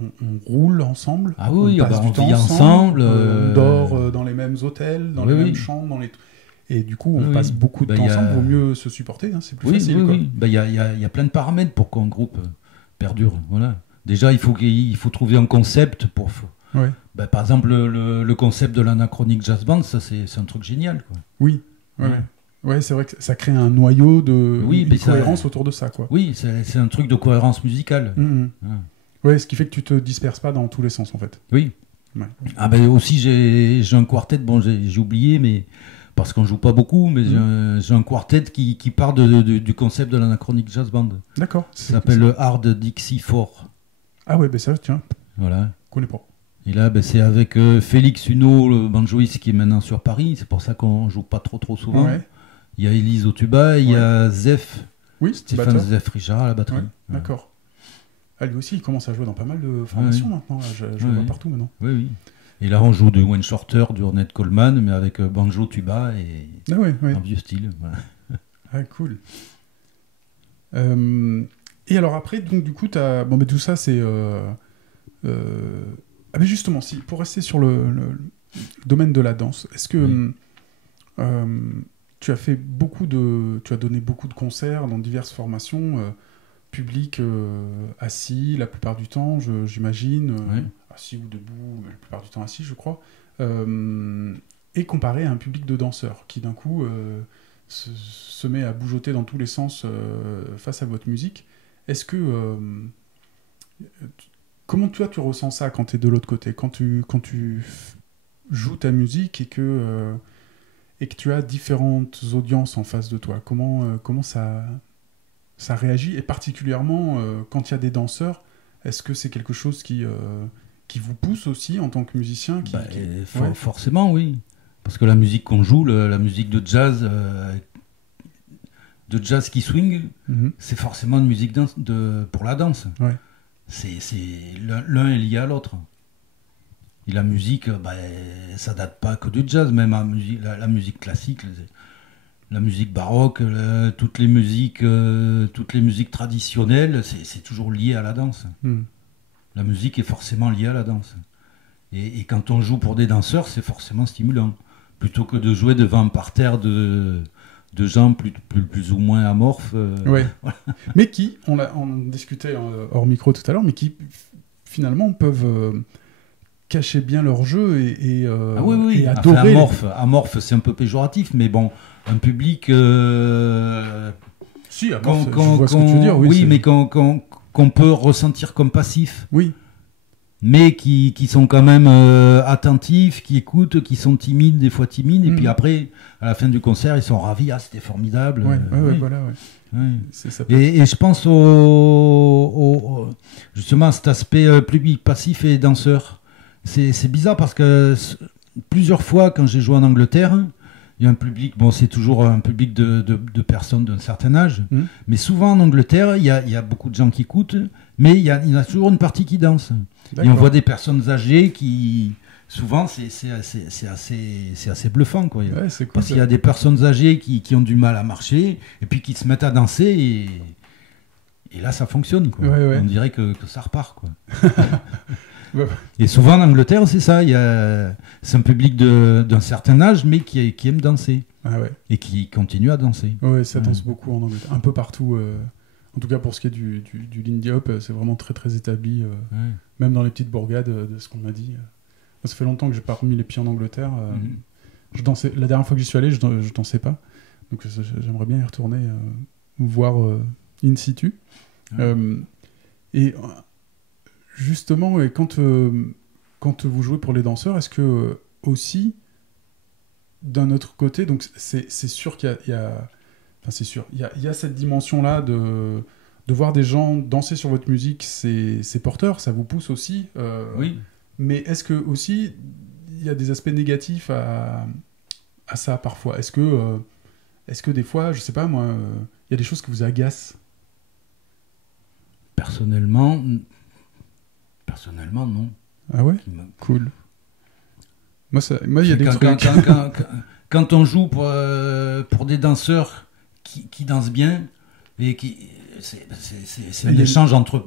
on roule ensemble. Ah oui, on passe du on temps vit ensemble. on dort dans les mêmes hôtels, dans les mêmes chambres, et du coup on passe beaucoup de temps ensemble. Vaut mieux se supporter, c'est plus facile. Oui. Il y a plein de paramètres pour qu'un groupe perdure. Voilà. Déjà, il faut trouver un concept pour. Ouais. Par exemple, le concept de l'anachronique jazz band, ça c'est un truc génial, quoi. Oui. Ouais, c'est vrai que ça crée un noyau de cohérence autour de ça, quoi. Oui, c'est un truc de cohérence musicale. Ouais, ce qui fait que tu te disperses pas dans tous les sens, en fait. Oui. Ouais. Aussi, j'ai un quartet, bon, j'ai oublié, mais parce qu'on joue pas beaucoup, mais j'ai un quartet qui part du concept de l'anachronique jazz band. D'accord. Ça s'appelle le Hard Dixie 4. Ah ouais, ça, tiens. Voilà. Je connais pas. Et là, c'est avec Félix Huneau, le banjoïste qui est maintenant sur Paris. C'est pour ça qu'on joue pas trop souvent. Ouais. Il y a Élise au tuba, il y a Zef, Oui, Stéphane batteur. Zef Richard à la batterie. Ouais, Ouais. d'accord. Ah, lui aussi, il commence à jouer dans pas mal de formations Oui. maintenant. Là. Je le vois partout maintenant. Oui, oui. Et là, on joue de Wayne Shorter, du Ornette Coleman, mais avec banjo, tuba et Ah ouais, ouais. un vieux style. Voilà. Ah, cool. Et alors après, donc du coup, bon, mais tout ça, c'est... Ah, mais justement, si, pour rester sur le domaine de la danse, est-ce que tu as donné beaucoup de concerts dans diverses formations, public assis la plupart du temps, j'imagine, Ouais. assis ou debout, mais la plupart du temps assis, je crois, et comparé à un public de danseurs qui d'un coup se met à bougeoter dans tous les sens face à votre musique. Est-ce que comment toi tu ressens ça quand tu es de l'autre côté, quand tu joues ta musique et que tu as différentes audiences en face de toi, comment ça réagit, et particulièrement quand il y a des danseurs, est-ce que c'est quelque chose qui vous pousse aussi en tant que musicien Ouais. Forcément, oui. Parce que la musique qu'on joue, la musique de jazz qui swing, c'est forcément une musique pour la danse. Ouais. L'un est lié à l'autre. Et la musique, ça date pas que du jazz, même la musique classique, la musique baroque, toutes les musiques traditionnelles, c'est toujours lié à la danse. La musique est forcément liée à la danse. Et quand on joue pour des danseurs, c'est forcément stimulant. Plutôt que de jouer devant un parterre de gens plus ou moins amorphes. Ouais. Voilà. Mais qui, on discutait hors micro tout à l'heure, mais qui finalement peuvent cacher bien leur jeu et adorer. Enfin, amorphe, c'est un peu péjoratif, mais bon, un public... Si, amorphe, je vois ce que tu veux dire. Oui, mais qu'on peut ressentir comme passif. Oui. Mais qui sont quand même attentifs, qui écoutent, qui sont timides, des fois timides, et puis après, à la fin du concert, ils sont ravis, c'était formidable. Ouais, voilà, ouais. Ouais. Ça et je pense justement à cet aspect public passif et danseur. C'est bizarre parce que plusieurs fois, quand j'ai joué en Angleterre, il y a un public, bon, c'est toujours un public de personnes d'un certain âge, mais souvent en Angleterre, il y a beaucoup de gens qui écoutent, mais il y a toujours une partie qui danse. D'accord. Et on voit des personnes âgées qui... Souvent, c'est assez bluffant, quoi. Ouais, c'est cool, parce qu'il y a des personnes âgées qui ont du mal à marcher, et puis qui se mettent à danser, et là, ça fonctionne, quoi. Ouais. On dirait que ça repart, quoi. Et souvent, en Angleterre, c'est ça. C'est un public d'un certain âge, mais qui aime danser. Ah ouais. Et qui continue à danser. Ouais, ça danse beaucoup en Angleterre. Un peu partout. En tout cas, pour ce qui est du Lindy Hop, c'est vraiment très, très établi. Même dans les petites bourgades, de ce qu'on m'a dit. Ça fait longtemps que j'ai pas remis les pieds en Angleterre. Je dansais, la dernière fois que j'y suis allé, je dansais pas. Donc j'aimerais bien y retourner, voir in situ. Et justement, quand vous jouez pour les danseurs, est-ce que aussi, d'un autre côté, donc c'est sûr qu'il y a enfin c'est sûr, il y a cette dimension-là de voir des gens danser sur votre musique, c'est porteur, ça vous pousse aussi. Oui. Mais est-ce que aussi il y a des aspects négatifs à ça parfois? Est-ce que des fois, je sais pas moi, il y a des choses qui vous agacent? Personnellement, non. Ah ouais? Cool. Moi, il y a des trucs. Quand on joue pour des danseurs qui dansent bien, et c'est un échange entre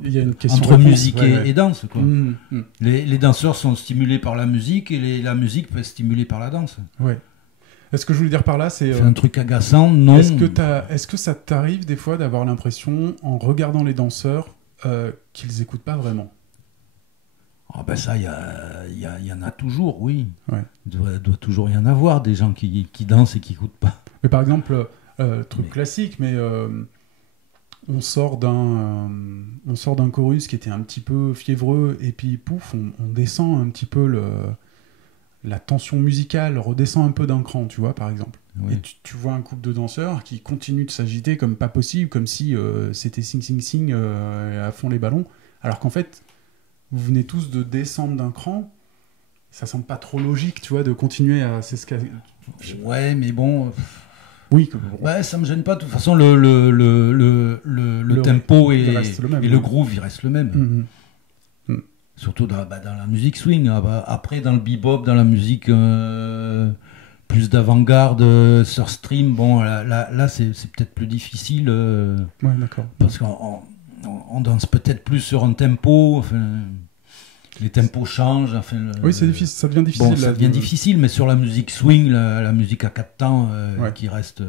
musique et danse, quoi. Les danseurs sont stimulés par la musique, et la musique peut être stimulée par la danse. Ouais. Est-ce que je voulais dire par là, c'est un truc agaçant, non? Est-ce que ça t'arrive des fois d'avoir l'impression, en regardant les danseurs, qu'ils écoutent pas vraiment? Ah ben ça, il y en a toujours, oui. Ouais. Il doit toujours y en avoir des gens qui dansent et qui n'écoutent pas. Mais par exemple, truc classique, mais on sort d'un chorus qui était un petit peu fiévreux, et puis pouf, on descend un petit peu la tension musicale, redescend un peu d'un cran, tu vois, par exemple. Oui. Et tu vois un couple de danseurs qui continuent de s'agiter comme pas possible, comme si c'était sing à fond les ballons, alors qu'en fait, vous venez tous de descendre d'un cran. Ça semble pas trop logique, tu vois, de continuer à... Ouais, mais bon... Oui, Ouais, ça me gêne pas. De toute façon, le tempo il reste le même, et le groove, il reste le même. Mhm. Surtout dans la musique swing. Après, dans le bebop, dans la musique plus d'avant-garde, surstream, bon, là c'est peut-être plus difficile. Ouais, d'accord. Parce qu'on danse peut-être plus sur un tempo. Enfin, les tempos changent. Enfin, Oui, c'est difficile, ça devient difficile. Bon, ça devient difficile, mais sur la musique swing, la musique à 4 temps, Ouais. qui reste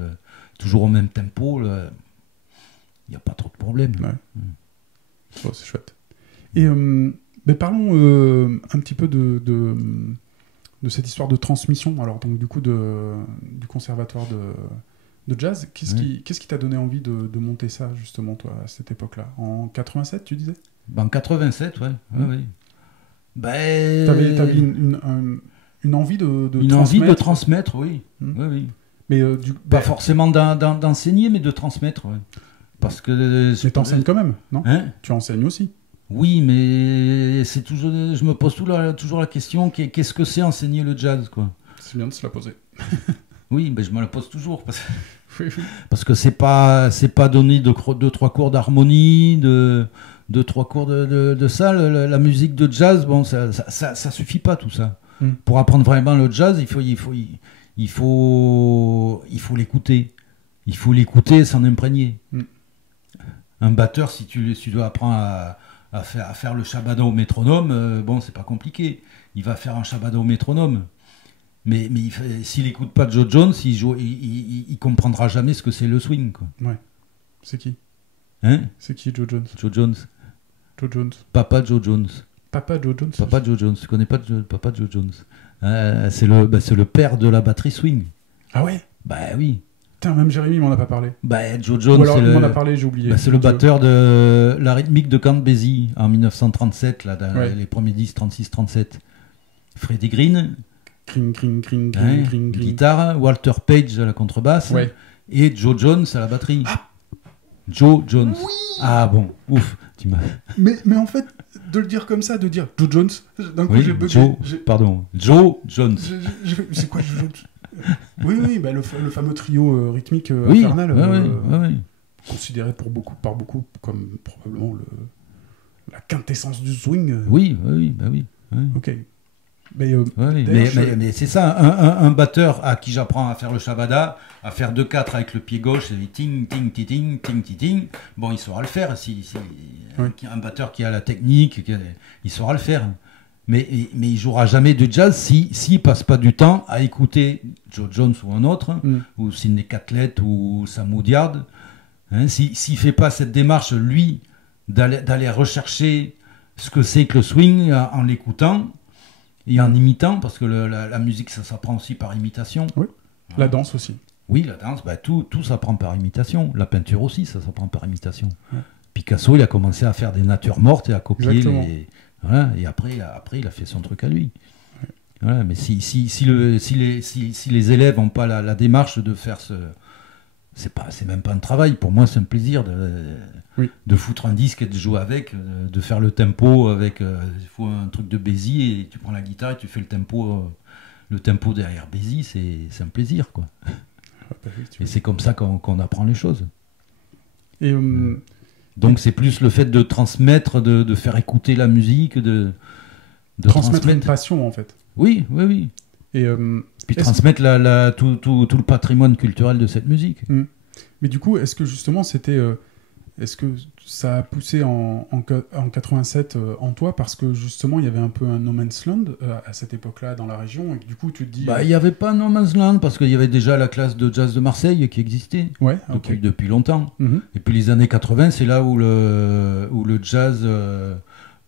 toujours au même tempo, il n'y a pas trop de problème. Ouais. Oh, c'est chouette. Et mais parlons un petit peu de cette histoire de transmission. Alors, donc, du coup, du conservatoire de jazz. Qu'est-ce qui t'a donné envie de monter ça, justement, toi, à cette époque-là? En 87, tu disais? En 87, ouais. Oui. Ben... T'avais une envie de une envie de transmettre, oui. Oui. Mais pas forcément d'enseigner, mais de transmettre, ouais. Parce que... Mais t'enseignes quand même, non? Hein? Tu enseignes aussi. Oui, mais c'est toujours, je me pose toujours la question, qu'est-ce que c'est enseigner le jazz, quoi? C'est bien de se la poser. Oui, ben je me la pose toujours, parce que c'est pas donner deux, trois cours d'harmonie, deux, trois cours de ça. La musique de jazz, bon, ça suffit pas, tout ça. Pour apprendre vraiment le jazz, il faut l'écouter. Il faut l'écouter, s'en imprégner. Un batteur, si tu dois apprendre à faire le shabada au métronome, bon, c'est pas compliqué. Il va faire un shabada au métronome. Mais s'il n'écoute pas Joe Jones, il comprendra jamais ce que c'est le swing, quoi. Ouais. C'est qui? Hein? C'est qui Joe Jones? Joe Jones. Joe Jones. Papa Joe Jones. Papa Joe Jones. Papa Joe Jones. Tu connais pas Papa Joe Jones? C'est le père de la batterie swing. Ah ouais? Bah oui. Putain, même Jérémy m'en a pas parlé. Bah, Joe Jones, ou alors il m'en a parlé, j'ai oublié. C'est le batteur de la rythmique de Count Basie en 1937, là, dans les premiers disques 36-37. Freddie Green, Cring. guitare, Walter Page à la contrebasse, et Joe Jones à la batterie. Ah. Joe Jones. Oui. Ah bon, ouf, tu m'as... Mais en fait, de le dire comme ça, de dire Joe Jones, d'un coup j'ai bugué. Joe Jones. C'est quoi Joe Jones? Oui, bah, le fameux trio rythmique infernal, considéré par beaucoup comme probablement la quintessence du swing. Oui. Ok. Mais c'est ça, un batteur à qui j'apprends à faire le shabada, à faire 2/4 avec le pied gauche, c'est ting, ting, ting, ting, ting, ting, ting. Bon, il saura le faire. Un batteur qui a la technique, il saura le faire. Mais il jouera jamais de jazz s'il passe pas du temps à écouter Joe Jones ou un autre, ou Sidney Catlett ou Sam Woodyard. Hein, s'il fait pas cette démarche, lui, d'aller rechercher ce que c'est que le swing en l'écoutant et en imitant, parce que la musique, ça s'apprend aussi par imitation. Oui. La danse aussi. Oui, la danse, tout s'apprend par imitation. La peinture aussi, ça s'apprend par imitation. Ouais. Picasso, il a commencé à faire des natures mortes et à copier les... Voilà, et après, il a fait son truc à lui. Ouais. Voilà, mais si les élèves n'ont pas la démarche de faire c'est même pas un travail. Pour moi, c'est un plaisir de foutre un disque et de jouer avec, de faire le tempo avec. Il faut un truc de Basie et tu prends la guitare et tu fais le tempo derrière Basie. C'est un plaisir, quoi. Et c'est comme ça qu'on apprend les choses. Et donc c'est plus le fait de transmettre, de faire écouter la musique, de transmettre une passion, en fait. Oui. Et puis transmettre tout le patrimoine culturel de cette musique. Mais du coup, est-ce que justement est-ce que ça a poussé en 87 en toi parce que justement il y avait un peu un no man's land à cette époque-là dans la région et que du coup tu te dis... il n'y avait pas no man's land parce qu'il y avait déjà la classe de jazz de Marseille qui existait depuis longtemps. Et puis les années 80, c'est là où le jazz...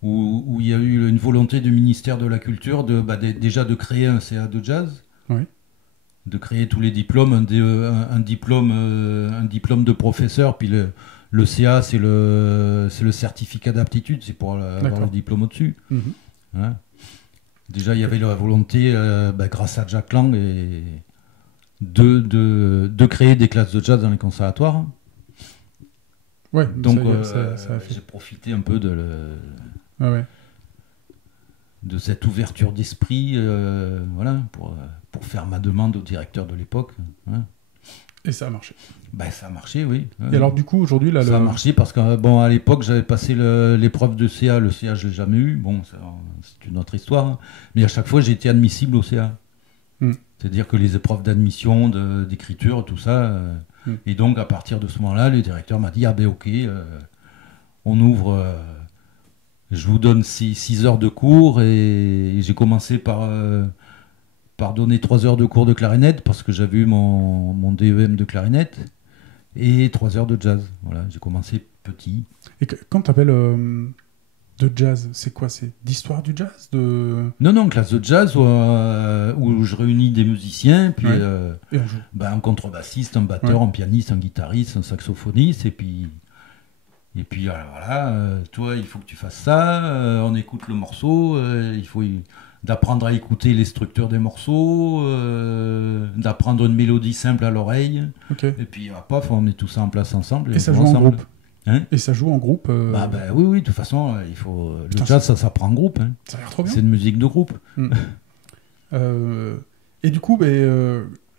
où il y a eu une volonté du ministère de la Culture déjà de créer un CA de jazz, de créer tous les diplômes, un diplôme de professeur, puis le CA c'est le certificat d'aptitude, c'est pour avoir le diplôme au-dessus. Voilà. Déjà il y avait la volonté, grâce à Jack Lang, de créer des classes de jazz dans les conservatoires. Ouais, donc ça a fait. J'ai profité un peu de cette ouverture d'esprit, pour faire ma demande au directeur de l'époque. Et ça a marché. Ben, ça a marché, oui. Et alors, du coup, aujourd'hui, là, ça a marché parce que, bon, à l'époque, j'avais passé l'épreuve de CA. Le CA, je l'ai jamais eu. Bon, c'est une autre histoire. Hein. Mais à chaque fois, j'ai été admissible au CA. C'est-à-dire que les épreuves d'admission, d'écriture, tout ça. Et donc, à partir de ce moment-là, le directeur m'a dit, ah ben, ok, on ouvre... je vous donne 6 heures de cours. Et j'ai commencé par donner 3 heures de cours de clarinette parce que j'avais eu mon DEM de clarinette et 3 heures de jazz. Voilà, j'ai commencé petit. Et quand tu appelles de jazz, c'est quoi? C'est d'histoire du jazz Non, classe de jazz où je réunis des musiciens, puis et on joue. Un contrebassiste, un batteur, un pianiste, un guitariste, un saxophoniste, et puis voilà, toi il faut que tu fasses ça, on écoute le morceau, il faut d'apprendre à écouter les structures des morceaux, d'apprendre une mélodie simple à l'oreille, et puis paf, on met tout ça en place ensemble. Et ça joue en groupe. Et ça joue en groupe oui, de toute façon, il faut... le jazz, ça s'apprend en groupe. Hein. Ça a l'air trop bien. C'est une musique de groupe. Et du coup,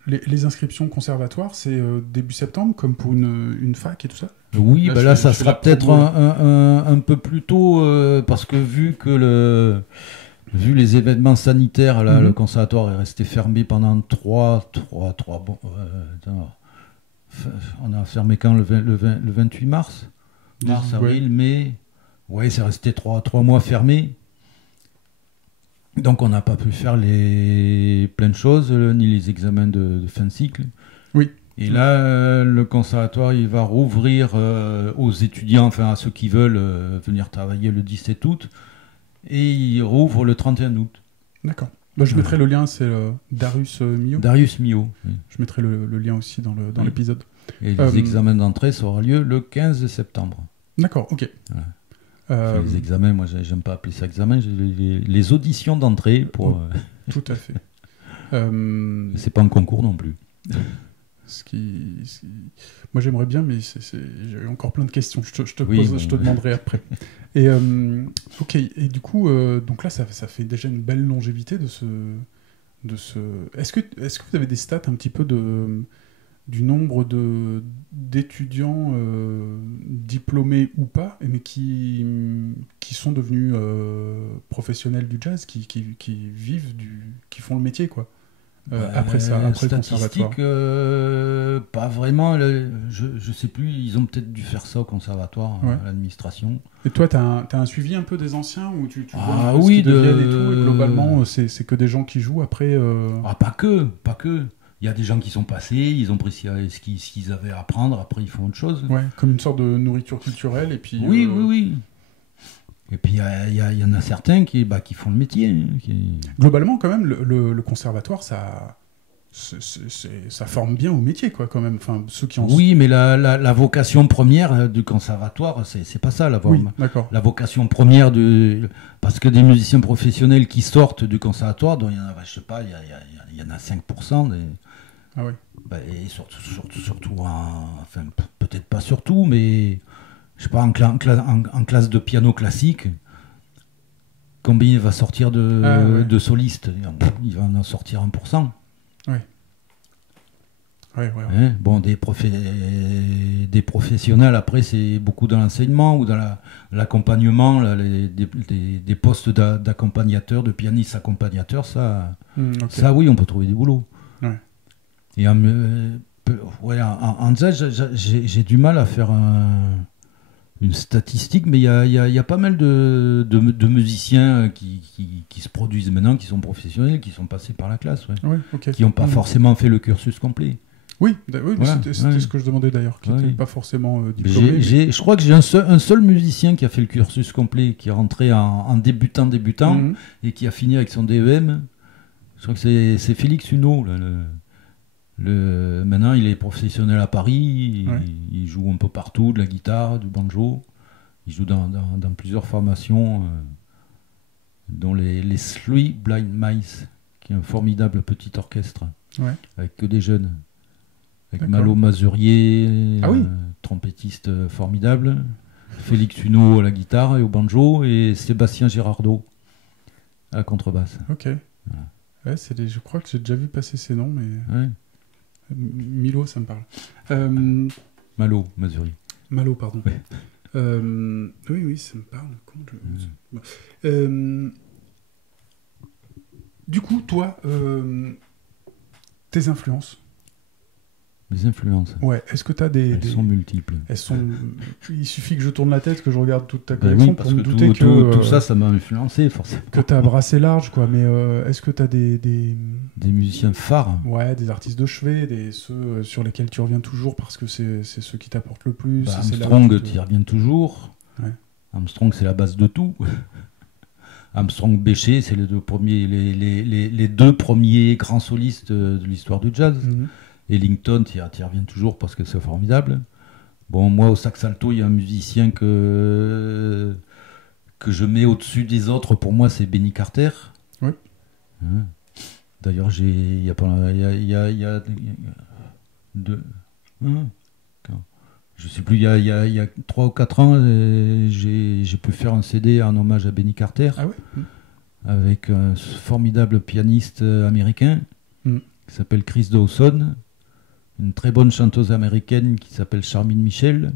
les inscriptions conservatoires, c'est début septembre, comme pour une fac et tout ça? Oui, là, ça sera peut-être un peu plus tôt, parce que vu les événements sanitaires, là, le conservatoire est resté fermé pendant 3 bon, on a fermé quand, le 28 mars? Mars, avril, mai. Ouais, c'est resté 3 mois fermé. Donc on n'a pas pu faire plein de choses, ni les examens de fin de cycle. Oui. Et là, le conservatoire, il va rouvrir aux étudiants, enfin à ceux qui veulent venir travailler le 17 août. Et il rouvre le 31 août. D'accord. Je mettrai le lien, c'est Darius Mio. Darius Mio. Oui. Je mettrai le lien aussi dans l'épisode. Et les examens d'entrée, ça aura lieu le 15 septembre. D'accord, ok. Voilà. Les examens, moi j'aime pas appeler ça examen, les auditions d'entrée pour... Tout à fait. C'est pas un concours non plus. Moi j'aimerais bien, mais j'ai encore plein de questions. Je te demanderai après. Et ok. Et du coup, donc là, ça fait déjà une belle longévité de ce. Est-ce que vous avez des stats un petit peu du nombre d'étudiants diplômés ou pas, mais qui sont devenus professionnels du jazz, qui vivent qui font le métier, quoi. Après le conservatoire. Pas vraiment. Je sais plus. Ils ont peut-être dû faire ça au conservatoire, à l'administration. Et toi, t'as un suivi un peu des anciens où tu vois oui, ce qu'ils deviennent et tout. Et globalement, c'est que des gens qui jouent après. Pas que. Il y a des gens qui sont passés, ils ont pris ce qu'ils avaient à apprendre. Après, ils font autre chose. Ouais, comme une sorte de nourriture culturelle. Et puis. Oui. Et puis il y en a certains qui font le métier. Globalement, quand même, le conservatoire, ça forme bien au métier, quoi, quand même. Enfin, ceux qui Oui, mais la vocation première du conservatoire, c'est pas ça. La vocation première parce que des musiciens professionnels qui sortent du conservatoire, dont il y en a, je sais pas, il y en a 5%. Ah oui. Et surtout, enfin peut-être pas surtout, mais je sais pas, en classe de piano classique, combien il va sortir de solistes? Il va en sortir 1%. Ouais. Hein, bon, des professionnels, après, c'est beaucoup dans l'enseignement ou dans l'accompagnement, des postes d'accompagnateurs, de pianistes accompagnateurs, ça, ça, oui, on peut trouver du boulot. Ouais. Et en jazz, j'ai du mal à faire une statistique, mais il y a pas mal de musiciens qui se produisent maintenant, qui sont professionnels, qui sont passés par la classe, qui n'ont pas forcément fait le cursus complet. Oui, c'était ce que je demandais d'ailleurs, qui n'était pas forcément diplômé. Je crois que j'ai un seul musicien qui a fait le cursus complet, qui est rentré en débutant, et qui a fini avec son DEM. Je crois que c'est Félix Huneau. Maintenant, il est professionnel à Paris, il joue un peu partout, de la guitare, du banjo. Il joue dans plusieurs formations, dont les Three Blind Mice, qui est un formidable petit orchestre, avec que des jeunes. Avec Malo Mazurier, trompettiste formidable, Félix Huneau à la guitare et au banjo, et Sébastien Girardot à la contrebasse. Ok. Voilà. Je crois que j'ai déjà vu passer ces noms, mais... Milo, ça me parle. Malo, Missouri. Malo, pardon. Ouais. Oui, ça me parle. Du coup, toi, tes influences. Les influences. Ouais, est-ce que tu as Elles sont multiples. Il suffit que je tourne la tête, que je regarde toute ta Ben collection oui, parce pour me que douter tout ça m'a influencé, forcément. que tu as brassé large, quoi. Mais est-ce que tu as des musiciens phares. Ouais, des artistes de chevet, ceux sur lesquels tu reviens toujours parce que c'est ceux qui t'apportent le plus. Bah, c'est là où Armstrong, tu tu y reviens toujours. Ouais. Armstrong, c'est la base de tout. Armstrong, Béchet, c'est les deux premiers grands solistes de l'histoire du jazz. Mhm. Ellington, tu y reviens toujours parce que c'est formidable. Bon, moi, au sax alto, il y a un musicien que je mets au-dessus des autres. Pour moi, c'est Benny Carter. Oui. Hein. D'ailleurs, il y a deux... Je sais plus, il y a 3 ou 4 ans, j'ai pu faire un CD en hommage à Benny Carter. Ah oui. Avec un formidable pianiste américain qui s'appelle Chris Dawson, une très bonne chanteuse américaine qui s'appelle Charmine Michel,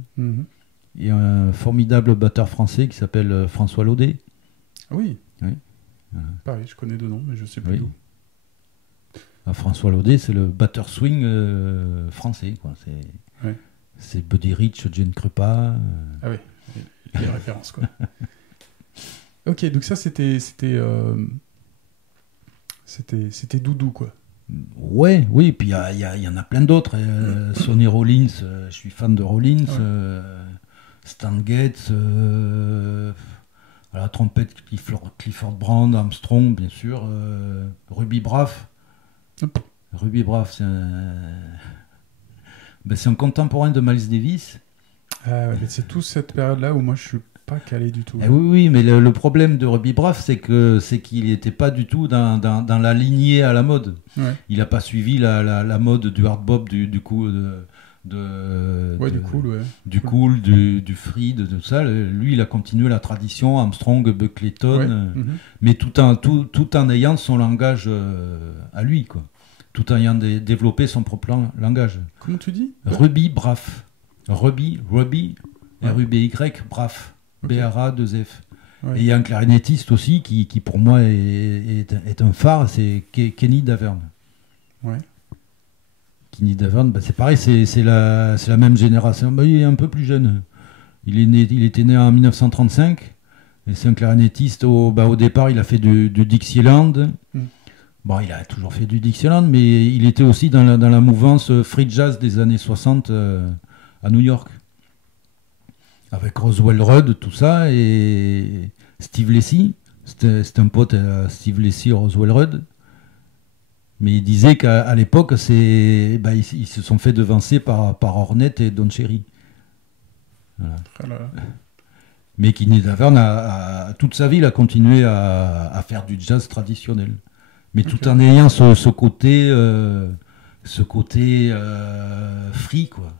et un formidable batteur français qui s'appelle François Laudet. Ah oui. Oui. Pareil, je connais deux noms, mais je sais plus d'où. François Laudet, c'est le batteur swing français, quoi. C'est Buddy Rich, Jane Krupa. Ah oui, les références, quoi. Ok, donc ça, c'était Doudou, quoi. Ouais, oui, puis il y en a plein d'autres. Sonny Rollins, je suis fan de Rollins. Ouais. Stan Getz, à la trompette Clifford Brown, Armstrong, bien sûr. Ruby Braff. Ruby Braff, c'est un contemporain de Miles Davis. Ah ouais, mais c'est toute cette période-là où moi je suis pas calé du tout. Oui, mais le problème de Ruby Braff, c'est qu'il n'était pas du tout dans la lignée à la mode. Ouais. Il n'a pas suivi la mode du hard bop, du cool, du free, de tout ça. Lui, il a continué la tradition Armstrong, Buck Clayton, mais tout en ayant son langage à lui, quoi. Tout en ayant développé son propre langage. Comment tu dis ? Ruby Braff. Ruby, R-U-B-Y, Braff. Okay. B-R-A, 2F. Ouais. Et il y a un clarinettiste aussi qui pour moi est un phare, c'est Kenny Davern. Ouais. Kenny Davern, c'est pareil, c'est la même génération. Il est un peu plus jeune. Il était né en 1935 et c'est un clarinettiste. Au départ, il a fait du Dixieland. Bon, il a toujours fait du Dixieland, mais il était aussi dans la mouvance free jazz des années 60 à New York. Avec Roswell Rudd, tout ça, et Steve Lacy. C'était un pote à Steve Lacy et Roswell Rudd. Mais il disait qu'à l'époque, ils se sont fait devancer par Ornette et Don Cherry. Voilà. Mais Kenny Davern, toute sa vie, il a continué à faire du jazz traditionnel. Mais tout en ayant ce côté free, quoi.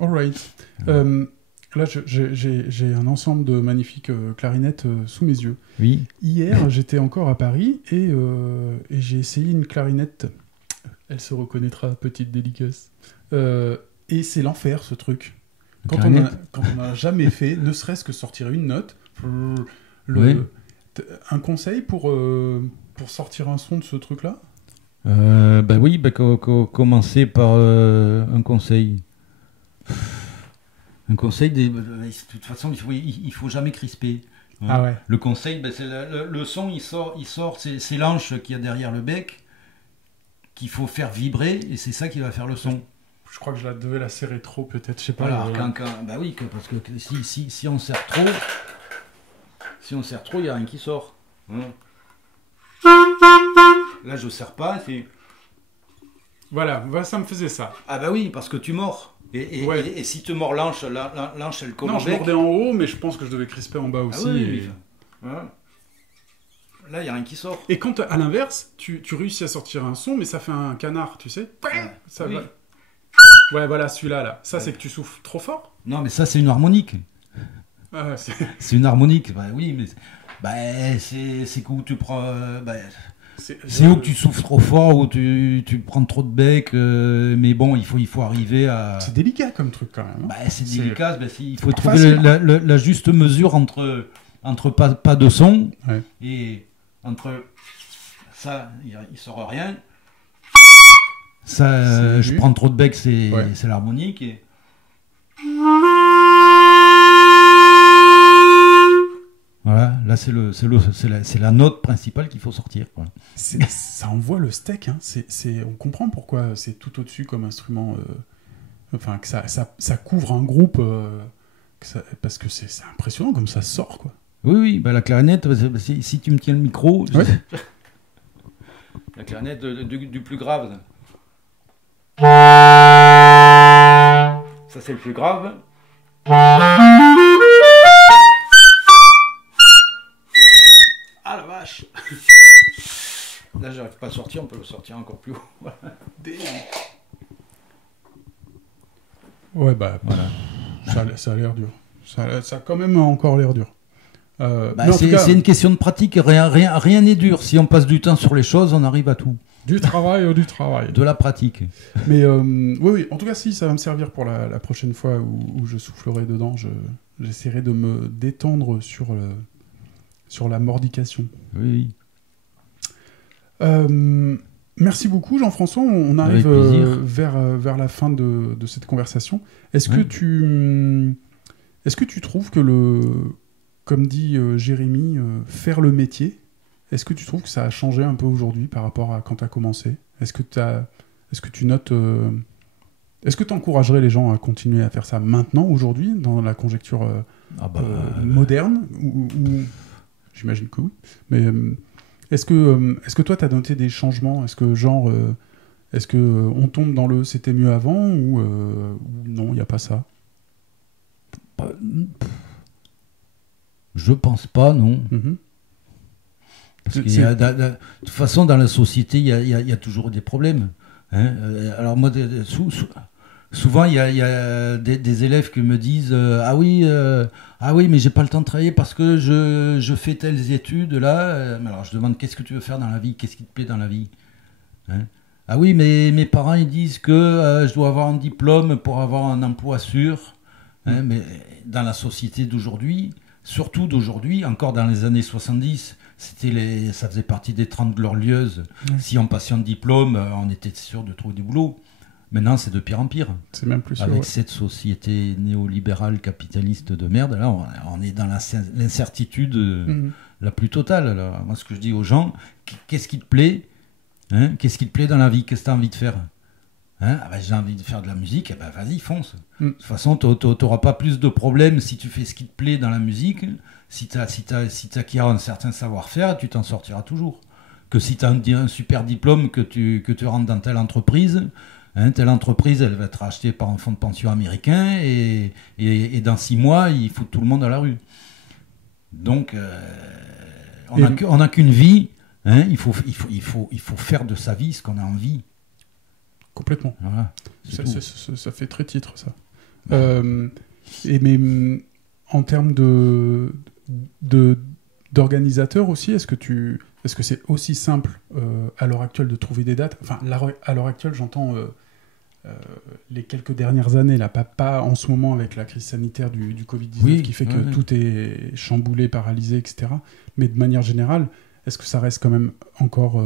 All right. Là, j'ai un ensemble de magnifiques clarinettes sous mes yeux. Oui. Hier, j'étais encore à Paris et j'ai essayé une clarinette. Elle se reconnaîtra, petite dédicace. Et c'est l'enfer, ce truc. Quand on n'a jamais fait, ne serait-ce que sortir une note, un conseil pour sortir un son de ce truc-là ? Commencer par un conseil. Un conseil, de toute façon, il faut jamais crisper. Hein. Ah ouais. Le conseil, c'est le son, il sort, c'est l'anche qu'il y a derrière le bec qu'il faut faire vibrer et c'est ça qui va faire le son. Je crois que je devais la serrer trop, peut-être, je sais pas. Voilà, parce que si on serre trop, il n'y a rien qui sort. Là, je serre pas, c'est... Voilà, ça me faisait ça. Ah bah oui, parce que tu mords. Et si tu mords l'anche, elle colle. Non, je mordais en haut, mais je pense que je devais crisper en bas aussi. Ah oui, voilà. Là, il n'y a rien qui sort. Et quand, à l'inverse, tu réussis à sortir un son, mais ça fait un canard, tu sais. Ça va. Ouais, voilà, celui-là, là. Ça, c'est que tu souffles trop fort ? Non, mais ça, c'est une harmonique. Ah, c'est une harmonique, oui, mais... c'est que tu prends... C'est où que tu souffles trop fort, ou tu prends trop de bec, mais bon, il faut arriver à... C'est délicat comme truc quand même. Bah, c'est délicat, il faut trouver la juste mesure entre pas de son, ouais. et entre ça, il sort rien, ça, je prends trop de bec, c'est l'harmonique, et... Voilà, là c'est la note principale qu'il faut sortir. Quoi. Ça envoie le steak, hein. On comprend pourquoi c'est tout au-dessus comme instrument, enfin que ça couvre un groupe, parce que c'est impressionnant comme ça sort, quoi. Oui, bah, la clarinette, si tu me tiens le micro, ouais. La clarinette du plus grave. Ça c'est le plus grave. Ah la vache. Là j'arrive pas à sortir, on peut le sortir encore plus haut. Ouais, bah voilà. Ça a l'air dur. Ça a quand même encore l'air dur. C'est une question de pratique, rien n'est dur. Si on passe du temps sur les choses, on arrive à tout. Du travail. De la pratique. Mais oui, en tout cas, si, ça va me servir pour la prochaine fois où je soufflerai dedans. J'essaierai de me détendre sur la mordication. Oui. Merci beaucoup, Jean-François. On arrive vers la fin de cette conversation. Est-ce que tu trouves que comme dit Jérémy, faire le métier, est-ce que tu trouves que ça a changé un peu aujourd'hui par rapport à quand tu as commencé ? Est-ce que tu notes... Est-ce que tu encouragerais les gens à continuer à faire ça maintenant, aujourd'hui, dans la conjecture moderne ou j'imagine que oui. Mais est-ce que toi, tu as noté des changements ? Est-ce que on tombe dans le « c'était mieux avant » ou non, il n'y a pas ça ? Je pense pas, non. Mm-hmm. Parce de toute façon, dans la société, il y a toujours des problèmes. Hein. Alors moi, souvent, il y a des élèves qui me disent ah oui, mais j'ai pas le temps de travailler parce que je fais telles études là. Alors je demande qu'est-ce que tu veux faire dans la vie, qu'est-ce qui te plaît dans la vie, hein. Ah oui, mais mes parents ils disent que je dois avoir un diplôme pour avoir un emploi sûr. Hein, mais dans la société d'aujourd'hui, surtout d'aujourd'hui, encore dans les années 70, ça faisait partie des 30 glorieuses. Ouais. Si on passait un diplôme, on était sûr de trouver du boulot. Maintenant, c'est de pire en pire. C'est même plus sûr. Avec cette société néolibérale capitaliste de merde, là, on est dans l'incertitude la plus totale. Alors, moi, ce que je dis aux gens, qu'est-ce qui te plaît, hein ? Qu'est-ce qui te plaît dans la vie ? Qu'est-ce que tu as envie de faire ? Hein, j'ai envie de faire de la musique, vas-y, fonce. De toute façon, tu n'auras pas plus de problèmes si tu fais ce qui te plaît dans la musique. Si tu acquiers un certain savoir-faire, tu t'en sortiras toujours. Que si tu as un super diplôme, que tu rentres dans telle entreprise, hein, telle entreprise, elle va être rachetée par un fonds de pension américain et dans 6 mois, il fout tout le monde à la rue. Donc, on n'a qu'une vie. Hein, il faut faire de sa vie ce qu'on a envie. Complètement. Voilà, ça fait très titre, ça. Mais en termes d'organisateur aussi, est-ce que c'est aussi simple à l'heure actuelle de trouver des dates ? Enfin, à l'heure actuelle, j'entends les quelques dernières années, là, pas en ce moment avec la crise sanitaire du Covid-19 qui fait que tout est chamboulé, paralysé, etc. Mais de manière générale, est-ce que ça reste quand même encore...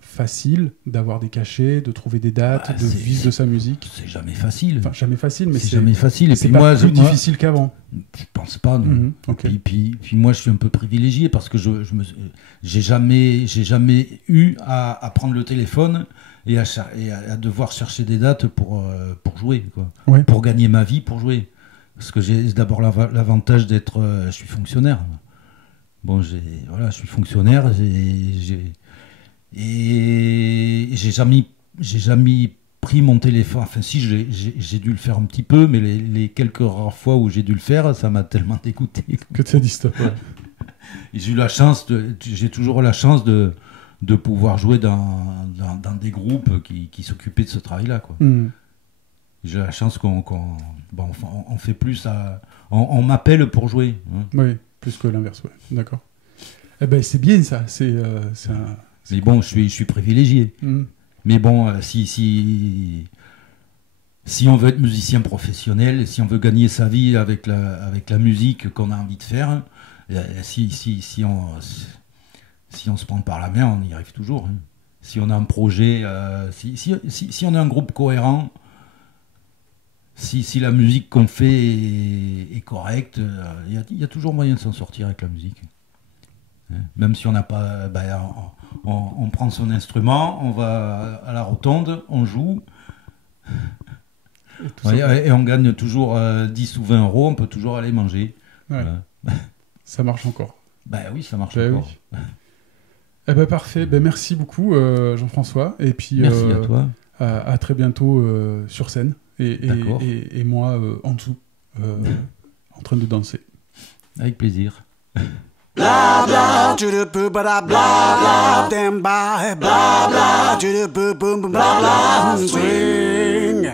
facile d'avoir des cachets, de trouver des dates, de vivre de sa musique? C'est jamais facile. Enfin, jamais facile, mais c'est jamais facile. Et c'est puis pas plus difficile qu'avant. Je pense pas, non. Okay. Puis moi, je suis un peu privilégié parce que j'ai jamais eu à prendre le téléphone et à devoir chercher des dates pour jouer, quoi. Ouais. Pour gagner ma vie, pour jouer. Parce que j'ai d'abord l'avantage d'être... je suis fonctionnaire. Bon, je suis fonctionnaire, et j'ai jamais pris mon téléphone. Enfin, si, j'ai dû le faire un petit peu, mais les quelques rares fois où j'ai dû le faire, ça m'a tellement dégoûté. Que tu as dit stop. Ouais. Et j'ai toujours la chance de pouvoir jouer dans des groupes qui s'occupaient de ce travail-là, quoi. J'ai la chance qu'on fait plus on m'appelle pour jouer. Hein. Oui, plus que l'inverse, ouais. D'accord. Eh ben, c'est bien ça. C'est Mais bon, je suis privilégié. Mm. Mais bon, si on veut être musicien professionnel, si on veut gagner sa vie avec la musique qu'on a envie de faire, si on se prend par la main, on y arrive toujours. Hein. Si on a un projet, si on a un groupe cohérent, si la musique qu'on fait est correcte, il y a toujours moyen de s'en sortir avec la musique. Hein. Même si on n'a pas... on prend son instrument, on va à la rotonde, on joue... Et on gagne toujours 10 ou 20 euros, on peut toujours aller manger. Ouais. Voilà. Ça marche encore. Ben oui, ça marche encore. Oui. Eh ben parfait, merci beaucoup Jean-François. Et puis merci à toi. À très bientôt sur scène. Et moi en dessous, en train de danser. Avec plaisir. Blah blah to the boo blah blah blah, them bye blah blah to the boo boom blah blah swing.